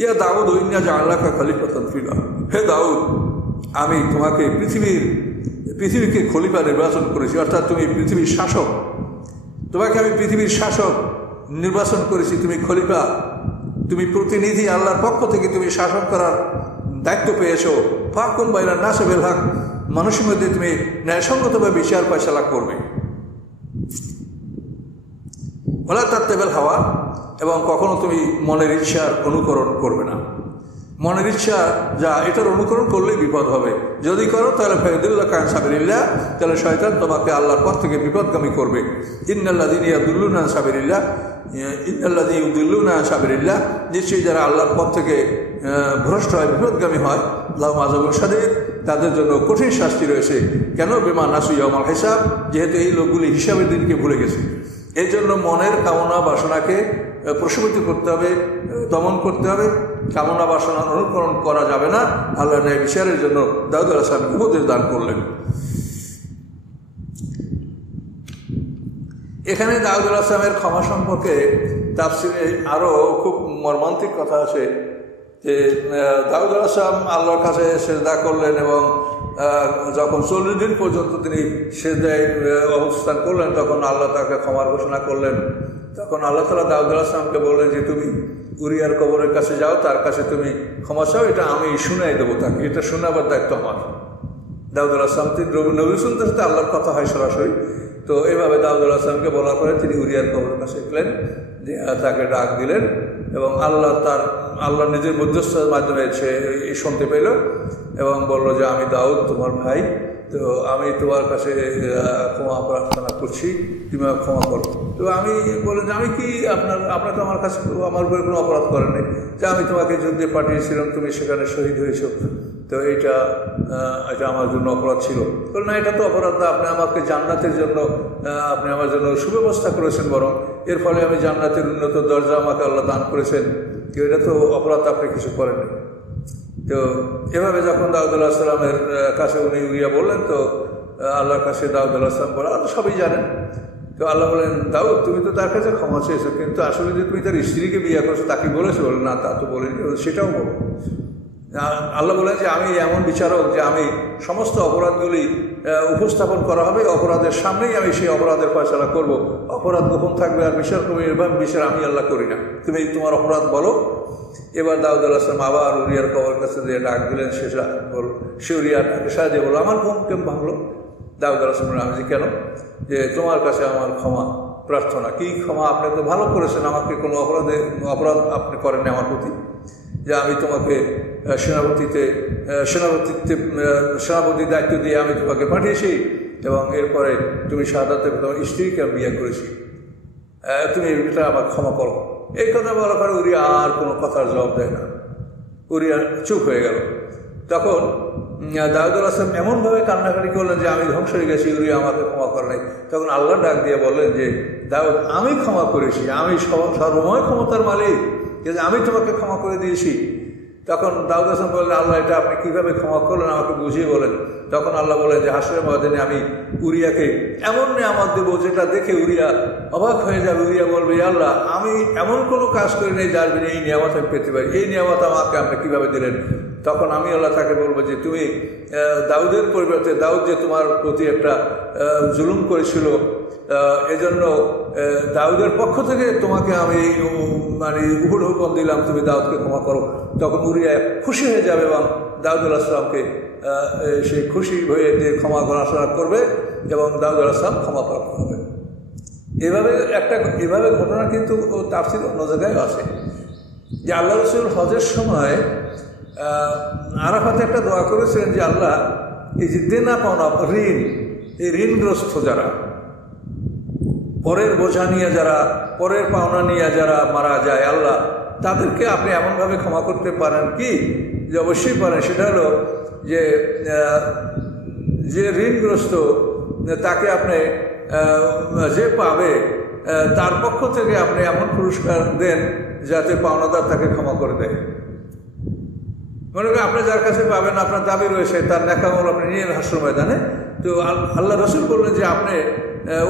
ইয়া দাউদ ইন্না জাআলনাকা খলিফাতান ফিল আরদ, হে দাউদ আমি তোমাকে পৃথিবীকে খলিফা নির্বাচন করেছি, অর্থাৎ তুমি পৃথিবীর শাসক। তোমাকে আমি পৃথিবীর শাসক নির্বাচন করেছি, তুমি খলিফা, তুমি প্রতিনিধি, আল্লাহর পক্ষ থেকে তুমি শাসন করার দায়িত্ব পেয়েছো। ফাহকুম বাইনান নাসি বিল হক, মানুষের মধ্যে তুমি ন্যায়সঙ্গতভাবে বিচার ফয়সালা করবে। ওয়ালা তাত্তাবিল হাওয়া, এবং কখনো তুমি মনের ইচ্ছার অনুকরণ করবে না। মনের ইচ্ছা যা, এটার অনুকরণ করলেই বিপদ হবে। যদি করো তাহলে ফায়দুল্লাকা আন সাবিলিল্লাহ, তাহলে শয়তান তোমাকে আল্লাহর পথ থেকে বিপদগামী করবে। ইন্নাল্লাযীনা ইয়াদুল্লুনা আন সাবিলিল্লাহ, ইন্নাল্লাযীনা ইউদিল্লুনা আন সাবিলিল্লাহ, নিশ্চয়ই যারা আল্লাহর পথ থেকে ভ্রষ্ট হয়, বিপদগামী হয়, লাহুম আযাবুন শাদীদ, তাদের জন্য কঠিন শাস্তি রয়েছে। কেন? বিমা নাসু ইয়াউমাল হিসাব, যেহেতু এই লোকগুলি হিসাবের দিনকে ভুলে গেছে। এই জন্য মনের কামনা বাসনাকে প্রশমিত করতে হবে, দমন করতে হবে। কামনা বাসনার অনুকরণ করা যাবে না। আল্লাহ ন্যায় বিচারের জন্য দাউদ আলাইহিস সালাম উপদেশ দান করলেন। এখানে দাউদ আলাইহিস সালামের ক্ষমা সম্পর্কে তাফসীরে আরও খুব মর্মান্তিক কথা আছে যে দাউদ আলাইহিস সালাম আল্লাহর কাছে সিজদা করলেন এবং যখন 40 দিন পর্যন্ত তিনি সিজদায় অবস্থান করলেন, তখন আল্লাহ তাকে ক্ষমার ঘোষণা করলেন। তখন আল্লাহ তাআলা দাউদ আলাইহিস সালামকে বললেন যে তুমি উরিয়ার কবরের কাছে যাও, তার কাছে তুমি ক্ষমা চাও, এটা আমি শুনাই দেবো তাকে, এটা শোনাবার দায়িত্ব আমার। দাউদ আলাইহিস সালাম নবী শুনতে সাথে আল্লাহর কথা হয় সরাসরি। তো এইভাবে দাউদ আলাইহিস সালামকে বলার পরে তিনি উরিয়ার কবরের কাছে গেলেন, যে তাকে ডাক দিলেন এবং আল্লাহ নিজের মধ্যস্থতার মাধ্যমে সে শুনতে পেল এবং বলল যে আমি দাউদ তোমার ভাই, তো আমি তোমার কাছে ক্ষমা প্রার্থনা করছি, তুমি আমাকে ক্ষমা করো। তো আমি বললেন যে আমি কি আপনার তো আমার কাছে আমার উপরে কোনো অপরাধ করেননি, যে আমি তোমাকে যুদ্ধে পাঠিয়েছিলাম, তুমি সেখানে শহীদ হয়েছো, তো এটা আমার জন্য অপরাধ ছিল। বললেন না, এটা তো অপরাধ না, আপনি আমাকে জান্নাতের জন্য আপনি আমার জন্য সুব্যবস্থা করেছেন, বরং এর ফলে আমি জান্নাতের উন্নত দরজা আমাকে আল্লাহ দান করেছেন, এটা তো অপরাধ আপনি কিছু করেননি। তো এভাবে যখন দাউদ আলাইহিস সালামের কাছে উনি উরিয়া বললেন, তো আল্লাহর কাছে দাউদ আলাইহিস সালাম বলেন, আপনি সবই জানেন। তো আল্লাহ বলেন, দাউদ তুমি তো তার কাছে ক্ষমা চেয়েছো, কিন্তু আসলে যে তুমি তার স্ত্রীকে বিয়ে করছো তাকে বলেছো? বলেন না, তা তো বলিনি, সেটাও বলো। আল্লাহ বলেন যে আমি এমন বিচারক যে আমি সমস্ত অপরাধগুলি উপস্থাপন করা হবে, অপরাধের সামনেই আমি সেই অপরাধের ফয়সালা করব, অপরাধ গোপন থাকবে আর বিচার করবে, এরকম বিচার আমি আল্লাহ করি না, তুমি তোমার অপরাধ বলো। এবার দাউদ আলাইহিস সালাম আবার উরিয়ার কবরের কাছে দিয়ে ডাক দিলেন, সে উরিয়ার সাহায্যে বলল আমার ঘুম কেমন ভাঙলো? দাউদ আলাইহিস সালাম আমি যে কেন? যে তোমার কাছে আমার ক্ষমা প্রার্থনা। কি ক্ষমা? আপনি তো ভালো করেছেন, আমাকে কোনো অপরাধ আপনি করেননি আমার প্রতি, যে আমি তোমাকে সেনাপতির দায়িত্ব দিয়ে আমি তোমাকে পাঠিয়েছি এবং এরপরে তুমি শাহাদাতে তোমার স্ত্রীকে আমি বিয়ে করেছি, তুমি এটা আমার ক্ষমা করো। এই কথা বলার পরে উরিয়া আর কোনো কথার জবাব দেয় না, উরিয়া চুপ হয়ে গেল। তখন দাউদ আলাইহিস সালাম এমনভাবে কান্নাকাটি করলেন যে আমি ধ্বংস হয়ে গেছি, উরিয়া আমাকে ক্ষমা করে নাই। তখন আল্লাহ ডাক দিয়ে বললেন যে দাউদ আমি ক্ষমা করেছি, আমি সর্বময় ক্ষমতার মালিক, যে আমি তোমাকে ক্ষমা করে দিয়েছি। তখন দাউদ আলাইহিস সালাম বললেন, আল্লাহ এটা আপনি কীভাবে ক্ষমা করলেন আমাকে বুঝিয়ে বলেন। তখন আল্লাহ বলেন যে হাসরের ময়দানে আমি উরিয়াকে এমন নিয়ামত দেবো যেটা দেখে উরিয়া অবাক হয়ে যাবে। উরিয়া বলবে, আল্লাহ আমি এমন কোনো কাজ করি নেই যার বিনা এই নিয়ামত আমি পেতে পারি, এই নিয়ামত আমাকে আপনি কীভাবে দিলেন? তখন আমি আল্লাহ তাকে বলবো যে তুমি দাউদের পরিবর্তে, দাউদ যে তোমার প্রতি একটা জুলুম করেছিল, এজন্য দাউদের পক্ষ থেকে তোমাকে আমি উপর হুকুম দিলাম তুমি দাউদকে ক্ষমা করো। তখন উরিয়া খুশি হয়ে যাবে এবং দাউদ আলাইহিস সালামকে সে খুশি হয়ে যে ক্ষমা ঘোষণা করবে এবং দাউদ আলাইহিস সালাম ক্ষমা প্রাপ্ত হবে। এভাবে ঘটনা কিন্তু তাফসীর অন্য জায়গায় আছে, যে আল্লাহ রাসূল হজের সময় আরাফাতে একটা দোয়া করেছিলেন যে আল্লাহ এই যে দেনা পাওনা ঋণ, এই ঋণগ্রস্ত যারা, পরের বোঝা নিয়ে যারা, পরের পাওনা নিয়ে যারা মারা যায়, আল্লাহ তাদেরকে আপনি এমনভাবে ক্ষমা করতে পারেন কি? যে অবশ্যই পারেন। সেটা হলো যে ঋণগ্রস্ত তাকে আপনি যে পাবে তার পক্ষ থেকে আপনি এমন পুরস্কার দেন যাতে পাওনাদার তাকে ক্ষমা করে দেয়। মনে করেন আপনি যার কাছে পাবেন, আপনার দাবি রয়েছে, তার নেকামল আপনি নিয়ে হাসর ময়দানে, তো আল্লাহ রাসূল বললেন যে আপনি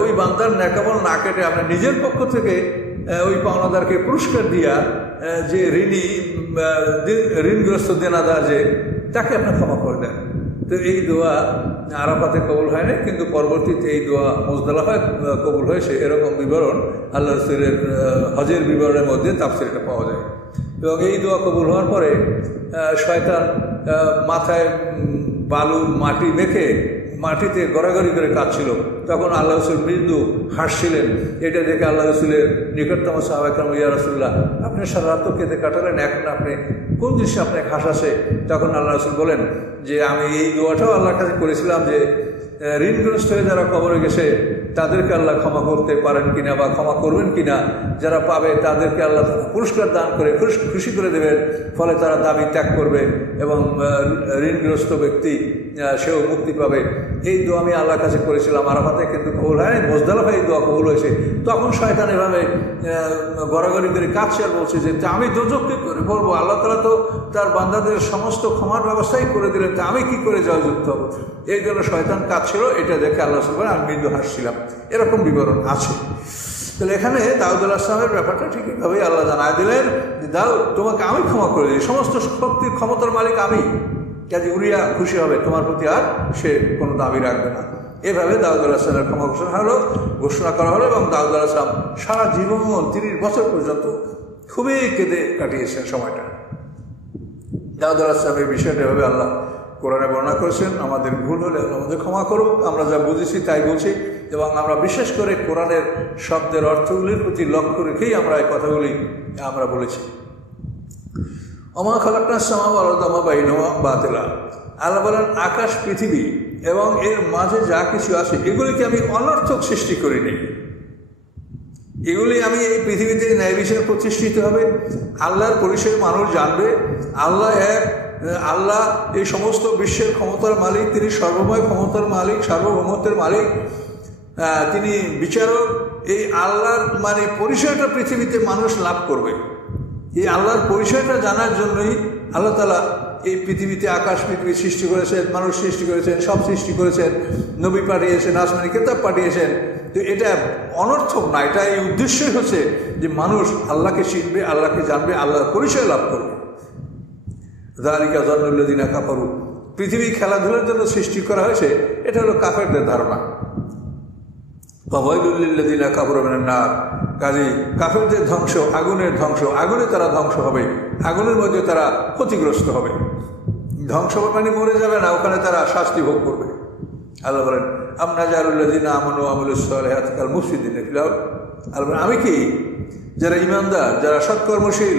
ওই বান্দার নেকামল না কেটে আপনি নিজের পক্ষ থেকে ওই পাওনাদারকে পুরস্কার দিয়া, যে ঋণগ্রস্ত দেনাদার যে, তাকে আপনি ক্ষমা করে দেন। তো এই দোয়া আরাফাতে কবুল হয় না, কিন্তু পরবর্তীতে এই দোয়া মুজদালিফায় কবুল হয়েছে, এরকম বিবরণ আল্লাহ রাসূলের হজের বিবরণের মধ্যে তাফসীরে পাওয়া যায়। এবং এই দোয়া কবুল হওয়ার পরে শয়তান মাথায় বালু মাটি মেখে মাটিতে গড়াগড়ি করে কাঁদছিল। তখন আল্লাহ রাসূল মৃদু হাসছিলেন। এটা দেখে আল্লাহ রাসূলের নিকটতম সাহাবায়ে কেরাম, ইয়া রাসূলুল্লাহ আপনি সারা রাত তো কেঁদে কাটালেন, এখন আপনি কোন জিনিসে আপনাকে হাসাছে? তখন আল্লাহ রাসূল বলেন যে আমি এই দোয়াটাও আল্লাহর কাছে করেছিলাম যে ঋণগ্রস্ত হয়ে যারা কবরে গেছে তাদেরকে আল্লাহ ক্ষমা করতে পারেন কিনা বা ক্ষমা করবেন কিনা, যারা পাবে তাদেরকে আল্লাহ পুরস্কার দান করে খুশি করে দেবেন, ফলে তারা দাবি ত্যাগ করবে এবং ঋণগ্রস্ত ব্যক্তি সেও মুক্তি পাবে। এই দোয়া আমি আল্লাহর কাছে করেছিলাম আরাফাতে, কিন্তু কবুল হয় মুজদালিফায় এই দোয়া কবুল হয়েছে। তখন শয়তান এভাবে গড়াগড়ি করে কাঁদছে আর বলছে যে আমি দোজখকে করে বলবো, আল্লাহ তাআলা তো তার বান্দাদের সমস্ত ক্ষমার ব্যবস্থাই করে দিলেন, তা আমি কি করে যাওয়া যুক্ত হব? এই জন্য শয়তান কাঁদছিল। এটা দেখে আল্লাহ সুবহানাহু আমি মৃদু হাসছিলাম, এরকম বিবরণ আছে। তাহলে এখানে দাউদ আলাইহিস সালামের ব্যাপারটা ঠিক এইভাবেই আল্লাহ জানায় দিলেন যে দাউদ তোমাকে আমি ক্ষমা করে দিই, সমস্ত শক্তির ক্ষমতার মালিক আমি, কাজে উরিয়া খুশি হবে, তোমার প্রতি আর সে কোনো দাবি রাখবে না। এভাবে দাউদ আলাইহিসসালামের ক্ষমা ঘোষণা করা হলো। এবং দাউদ আলাইহিসসালাম সারা জীবন 30 বছর পর্যন্ত খুবই কেঁদে কাটিয়েছেন সময়টা। দাউদ আলাইহিসসালামের বিষয়টা এভাবে আল্লাহ কোরআনে বর্ণনা করেছেন। আমাদের ভুল হলে আমাদের ক্ষমা করুক, আমরা যা বুঝেছি তাই বলছি, এবং আমরা বিশেষ করে কোরআনের শব্দের অর্থগুলির প্রতি লক্ষ্য রেখেই আমরা এই কথাগুলি আমরা বলেছি। ওমা খালাকনাস সামাওয়াতি ওয়াল আরদা ওয়া মা বাইনাহুমা বাতিলা। আল্লাহ বলেন, আকাশ পৃথিবী এবং এর মাঝে যা কিছু আছে এগুলিকে আমি অনর্থক সৃষ্টি করিনি। এগুলি আমি এই পৃথিবীতে ন্যায় বিচার প্রতিষ্ঠিত হবে, আল্লাহর পরিচয় মানুষ জানবে, আল্লাহ এক, আল্লাহ এই সমস্ত বিশ্বের ক্ষমতার মালিক, তিনি সর্বময় ক্ষমতার মালিক, সার্বভৌমত্বের মালিক, তিনি বিচারক। এই আল্লাহর পরিচয়টা পৃথিবীতে মানুষ লাভ করবে। এই আল্লাহর পরিচয়টা জানার জন্যই আল্লাহ তাআলা এই পৃথিবীতে আকাশ পৃথিবী সৃষ্টি করেছেন, মানুষ সৃষ্টি করেছেন, সব সৃষ্টি করেছেন, নবী পাঠিয়েছেন, আসমানি কিতাব পাঠিয়েছেন। তো এটা অনর্থক না, এটা এই উদ্দেশ্যই হচ্ছে যে মানুষ আল্লাহকে শিখবে, আল্লাহকে জানবে, আল্লাহর পরিচয় লাভ করবে। যালিকা যান্নুল্লাযিনা কাফারু, পৃথিবী খেলাধুলার জন্য সৃষ্টি করা হয়েছে, এটা হলো কাফেরদের ধারণা। ওয়াইলুল লিল্লাযিনা কাফারু মিনান নার, কাজেই কাফেরদের ধ্বংস, আগুনের ধ্বংস, আগুনে তারা ধ্বংস হবে, আগুনের মধ্যে তারা ক্ষতিগ্রস্ত হবে। ধ্বংস মানে মরে যাবে না, ওখানে তারা শাস্তি ভোগ করবে। আল্লাহ বলেন, আমরা জালুল্লাযিনা আমানু ওয়া আমিলুস সালিহাতি কাল মুফসিদিনা ফিল আরদ। আল্লাহ বলেন, আমি কি যারা ঈমানদার, যারা সৎকর্মশীল,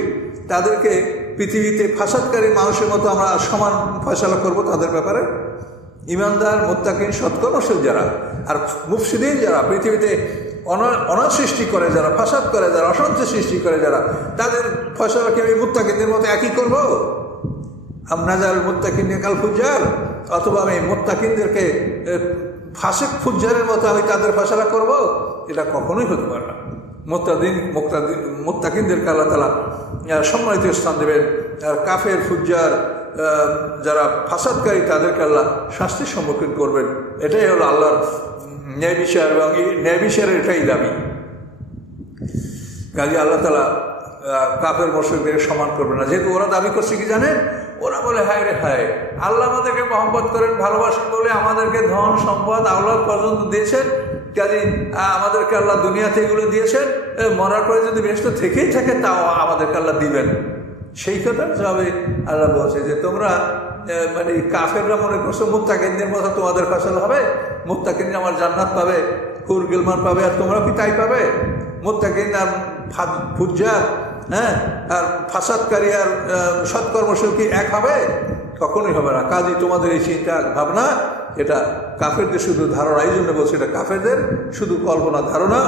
তাদেরকে পৃথিবীতে ফাসাদকারী মানুষের মতো আমরা সমান ফয়সালা করব তাদের ব্যাপারে? ঈমানদার, মুত্তাকিন, সৎকর্মশীল যারা, আর মুফসিদিন যারা, পৃথিবীতে অনাথ সৃষ্টি করে যারা, ফাসাদ করে যারা, অশান্তি সৃষ্টি করে যারা, তাদের ফয়সালাকে আমি মুত্তাকিনদের মতো একই করব? আমরা যার মুত্তাকিন কাল ফুজ্জার, অথবা আমি মুত্তাকিনদেরকে ফাসিক ফুজ্জারের মতো আমি তাদের ফয়সালা করব? এটা কখনোই হতে পারে না। মুত্তাকিনদেরকে আল্লাহ তাআলা সম্মানিত স্থান দেবেন, আর কাফের ফুজ্জার যারা ফাসাদকারী তাদেরকে আল্লাহ শাস্তির সম্মুখীন করবেন। এটাই হলো আল্লাহর ন্যায় বিচার, এবং এই ন্যায় বিচারের এটাই দাবি। কাজে আল্লাহ তাআলা কাফের মুশরিকদের সমান করবে না। যেহেতু ওরা দাবি করছে কি জানেন, ওরা বলে, হায় রে হায়, আল্লাহ আমাদেরকে মহব্বত করেন, ভালোবাসেন বলে আমাদেরকে ধন সম্পদ আওলাদ পর্যন্ত দিয়েছেন, কাজে আমাদেরকে আল্লাহ দুনিয়াতে এগুলো দিয়েছেন, মরার পরে যদি বেহেশতে থেকেই থাকে তাও আমাদেরকে আল্লাহ দিবেন। সেই কথা জবাবে আল্লাহ বলছে যে তোমরা কাফেররা মনে করছো মুত্তাকিনদের মতো তোমাদের ফয়সালা হবে, মুত্তাকিনরা আমার জান্নাত পাবে, হুর গিলমান পাবে, আর তোমরা কি তাই পাবে? মুত্তাকিন আর ফুজ্জার, আর ফাসাদকারী আর সৎকর্মশীল কি এক হবে? কখনোই হবে না। কাজেই তোমাদের এই চিন্তা ভাবনা এটা কাফেরদের শুধু ধারণা, এই জন্য বলছে এটা কাফেরদের শুধু কল্পনা, ধারণা।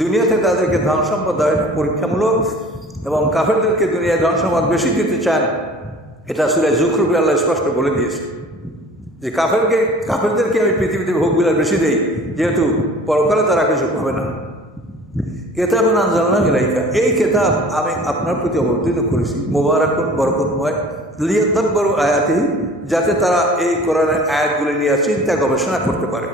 দুনিয়াতে তাদেরকে ধন সম্পদ দেওয়া এটা পরীক্ষামূলক, এবং কাফেরদেরকে দুনিয়ায় ধন সম্পদ বেশি দিতে চান, এটা সূরা যুখরুফে আল্লাহ স্পষ্ট বলে দিয়েছে যে কাফেরদেরকে আমি পৃথিবীতে ভোগবিলাস বেশি দেই, যেহেতু পরকালে তারা কিছু পাবে না। কিতাবুন আনজালনাহু ইলাইকা, এই কিতাব আমি আপনার প্রতি অবতীর্ণ করেছি, মুবারাকুন, বরকতময়, লিয়াদাব্বারু আয়াতিহি, যাতে তারা এই কোরআনের আয়াতগুলি নিয়ে চিন্তা গবেষণা করতে পারে,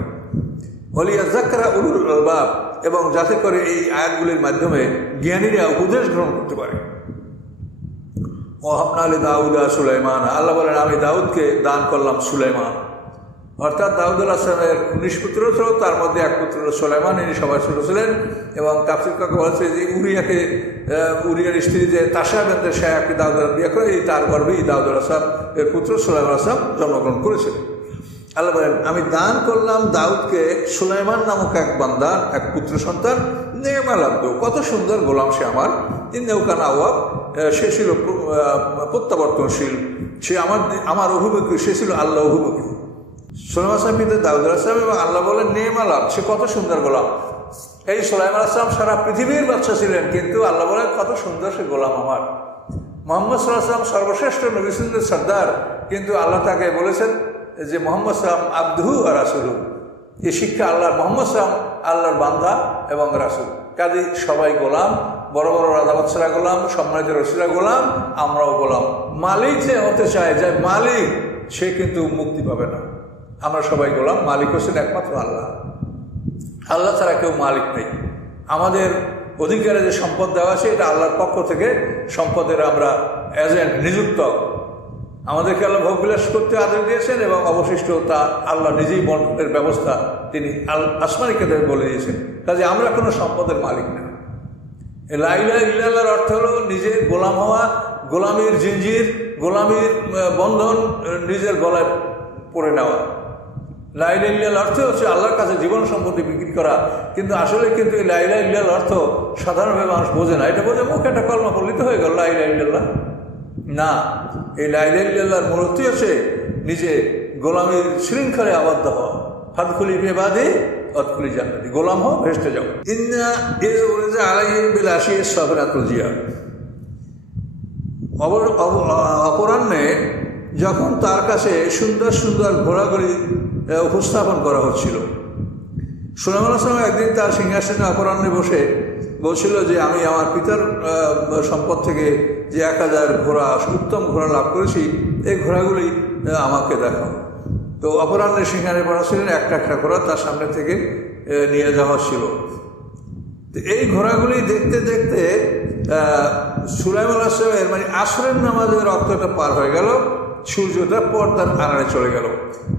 ওয়ালিয়াযাক্কারা উলুল আলবাব, এবং যাতে করে এই আয়াতগুলির মাধ্যমে জ্ঞানীরা উপদেশ গ্রহণ করতে পারে। ওয়াহাবনা লিদাউদা সুলাইমান, আল্লাহ বলেন, আমি দাউদকে দান করলাম সুলাইমান, অর্থাৎ দাউদ আলাইহিস সালামের 19 পুত্র ছিল, তার মধ্যে এক পুত্র সুলাইমান, ইনি সবাই ছোট ছিলেন। এবং তাফসীর কাকে বলেছে যে উরিয়ার স্ত্রী যে তাশা বিনতে শায়াকে দাউদ বিয়ে করে, এই তার গর্ভেই দাউদ আলাইহিস সালাম এর পুত্র সুলাইমান আলাইহিস সালাম জন্মগ্রহণ করেছিলেন। আল্লাহ বলেন, আমি দান করলাম দাউদকে সুলাইমান নামক এক বান্দা, এক পুত্র সন্তান, নেমাল আব্দ, কত সুন্দর গোলাম সে আমার, ইন্নাহু কানা আওয়াব, সে ছিল প্রত্যাবর্তনশীল, সে আমার অভিমুখী, সে ছিল আল্লাহ অভিমুখী। সুলাইমান আলাইহিস সালাম দাউদ আলাইহিস সালাম, এবং আল্লাহ বলেন নেমাল আব্দ, সে কত সুন্দর গোলাম। এই সুলাইমান আলাইহিস সালাম সারা পৃথিবীর বাদশা ছিলেন, কিন্তু আল্লাহ বলেন কত সুন্দর সে গোলাম আমার। মুহাম্মদ সাল্লাল্লাহু আলাইহি ওয়াসাল্লাম সর্বশ্রেষ্ঠ নবী রাসূলদের সর্দার, কিন্তু আল্লাহ তাকে বলেছেন যে মুহাম্মদ সাল্লাম আবদুহু আর রাসূলু, এই শিক্ষা আল্লাহর, মুহাম্মদ সাল্লাম আল্লাহর বান্দা এবং রাসূল। কাজে সবাই গোলাম, বড় বড় রাজাবাদশারা গোলাম, সম্মানিত রাসূলরা গোলাম, আমরাও গোলাম। মালিক যে হতে চায়, যে মালিক, সে কিন্তু মুক্তি পাবে না। আমরা সবাই গোলাম, মালিক হচ্ছেন একমাত্র আল্লাহ। আল্লাহ ছাড়া কেউ মালিক নেই। আমাদের অধিকারে যে সম্পদ দেওয়া আছে, এটা আল্লাহর পক্ষ থেকে সম্পদের আমরা এজেন্ট, নিযুক্ত। আমাদেরকে আল্লাহ ভোগবিলাস করতে আদেশ দিয়েছেন এবং অবশিষ্ট তা আল্লাহ নিজেই বন্টনের ব্যবস্থা তিনি আসমানিকে বলে দিয়েছেন। কাজে আমরা কোনো সম্পদের মালিক না। লা ইলাহা ইল্লাল্লাহর অর্থ হলো নিজের গোলাম হওয়া, গোলামির জিঞ্জির, গোলামির বন্ধন নিজের গলায় পড়ে নেওয়া। লা ইলাহা ইল্লাল্লাহর অর্থ হচ্ছে আল্লাহর কাছে জীবন সম্পত্তি বিক্রি করা। কিন্তু আসলে কিন্তু এই লা ইলাহা ইল্লাল্লাহর অর্থ সাধারণভাবে মানুষ বোঝে না। এটা বোঝে মুখে একটা কলমা পড়লেই তো হয়ে গেল লা ইলাহা ইল্লাল্লাহ। না, এই লা ইলাহা ইল্লাল্লাহর মূল অর্থই হচ্ছে নিজে গোলামির শৃঙ্খলে আবদ্ধ হওয়া। ফাদখুলি ফি ইবাদি ওয়াদখুলি জান্নাতি, গোলাম হও, ভেস্টে যাও। ইন্না ইয উরিজা আলাইহিম বিল আশিয়্যি সাফরাতুল জিয়া। অপরাহ্নে যখন তার কাছে সুন্দর সুন্দর ঘোড়াগুলি উপস্থাপন করা হচ্ছিল, সুলাইমান আলাইহিস সালাম একদিন তার সিংহাসনে অপরাহ্নে বসে বলছিল যে আমি আমার পিতার সম্পদ থেকে যে 1000 ঘোড়া, উত্তম ঘোড়া লাভ করেছি, এই ঘোড়াগুলি আমাকে দেখাও। তো অপরাহ্নের সিংহাসনে বসা ছিলেন একটা একটা ঘোড়া তার সামনে থেকে নিয়ে যাওয়া ছিল। তো এই ঘোড়াগুলি দেখতে দেখতে সুলাইমান আলাইহিস সালামের মানে আসরের নামাজের রক্তটা পার হয়ে গেল, সূর্যটা পর্দার আড়ালে চলে গেল।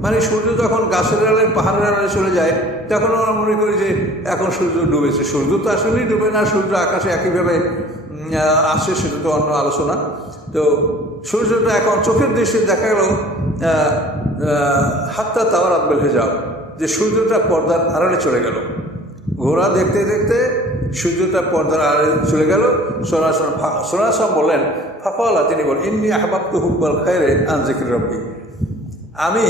মানে সূর্য যখন গাছের আড়ালে, পাহাড়ের আড়ালে চলে যায়, তখন আমরা মনে করি যে এখন সূর্য ডুবেছে। সূর্য তো আসলেই ডুবে না, সূর্য আকাশে একইভাবে আসছে, সেটা তো অন্য আলোচনা। তো সূর্যটা এখন চোখের দৃষ্টি দেখা গেল হাত্তা তাওয়ারাত বিল হিজাব, যে সূর্যটা পর্দার আড়ালে চলে গেল। ঘোড়া দেখতে দেখতে সূর্যটা পর্দার আড়ালে চলে গেল। সোনাসাম বললেন, ফাকালা, তিনি বলেন, ইন্নী আহবাবতু হুব্বাল খায়রে আন যিকরি রাব্বি। আমি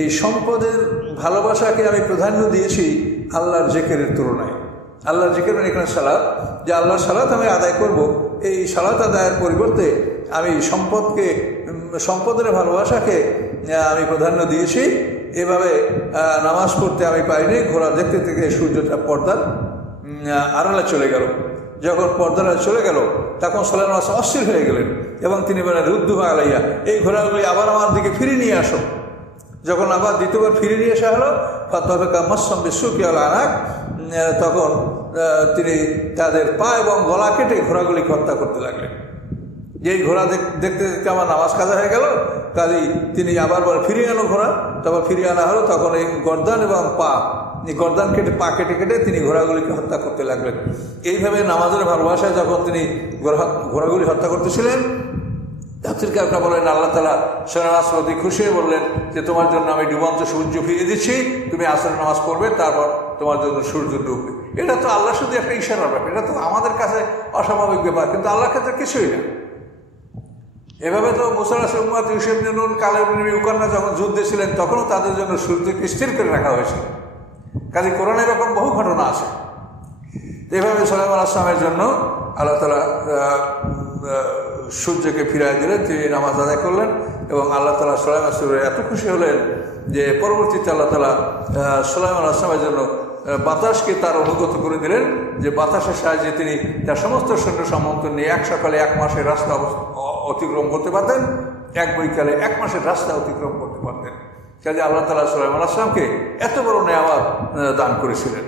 এই সম্পদের ভালোবাসাকে আমি প্রাধান্য দিয়েছি আল্লাহর জিকিরের তুলনায়। আল্লাহর জিকির মানে এখানে সালাত, যে আল্লাহর সালাত আমি আদায় করব, এই সালাত আদায়ের পরিবর্তে আমি সম্পদের ভালোবাসাকে আমি প্রাধান্য দিয়েছি। এভাবে নামাজ পড়তে আমি পাইনি। ঘোড়া দেখতে থেকে সূর্যটা পর্দার আড়ালে চলে গেল। যখন পর্দার আড়ালে চলে গেল, তখন সুলাইমান আলাইহিস সালাম অস্থির হয়ে গেলেন এবং তিনি বলেন, রুদ্দুহা আলাইয়া, এই ঘোড়াগুলি আবার আমার দিকে ফিরিয়ে নিয়ে আসো। যখন আবার দ্বিতীয়বার ফিরে নিয়ে আসা হলো, ফাতাফাকা মাসসাম বিসুকি ওয়াল আনাক, তখন তিনি তাদের পা এবং গলা কেটে ঘোড়াগুলিকে হত্যা করতে লাগলেন। যেই ঘোড়া দেখতে দেখতে আমার নামাজ কাজা হয়ে গেল, কাজেই তিনি আবার ফিরিয়ে আনো ঘোড়া। তারপর ফিরিয়ে আনা হলো, তখন এই গর্দান এবং গর্দান কেটে পা কেটে কেটে তিনি ঘোড়াগুলিকে হত্যা করতে লাগলেন। এইভাবে নামাজের ভালোবাসায় যখন তিনি ঘোড়াগুলি হত্যা করতেছিলেন, তাফসীরকে আপনারা বলেন আল্লাহ তাআলা সুলাইমান আলাইহিস সালাম খুশি হয়ে বললেন যে তোমার জন্য আমি ডুবন্ত সূর্য ফিরিয়ে দিচ্ছি, তুমি আসরের নামাজ পড়বে, তারপর তোমার জন্য সূর্য ডুববে। এটা তো আল্লাহ শুধু একটা ইশারার ব্যাপার, এটা তো আমাদের কাছে অস্বাভাবিক ব্যাপার, কিন্তু আল্লাহর কাছে কিছুই না। এভাবে তো মুসা আলাইহিস সালাম, ইউসুফ ইবনে নুন, কালেব ইবনে ইউকান্না যখন যুদ্ধে ছিলেন, তখনও তাদের জন্য সূর্যকে স্থির করে রাখা হয়েছিল। কাজে কোরআনে এরকম বহু ঘটনা আছে। এভাবে সুলাইমান আলাইহিস সালামের জন্য আল্লাহ তাআলা সূর্যকে ফিরিয়ে দিলেন, তিনি নামাজ আদায় করলেন এবং আল্লাহ তাআলা সুলাইমান আলাইহিস সালামের এত খুশি হলেন যে পরবর্তীতে আল্লাহ তাআলা সুলাইমান আলাইহিস সালামের জন্য বাতাসকে তার অনুগত করে দিলেন, যে বাতাসের সাহায্যে তিনি তার সমস্ত সৈন্য সামন্ত নিয়ে এক সকালে 1 মাসের রাস্তা অতিক্রম করতে পারতেন, এক বৈকালে 1 মাসের রাস্তা অতিক্রম করতে পারতেন। কাজে আল্লাহ তাআলা সুলাইমান আলাইহিস সালামকে এত বড় নেয়ামত দান করেছিলেন।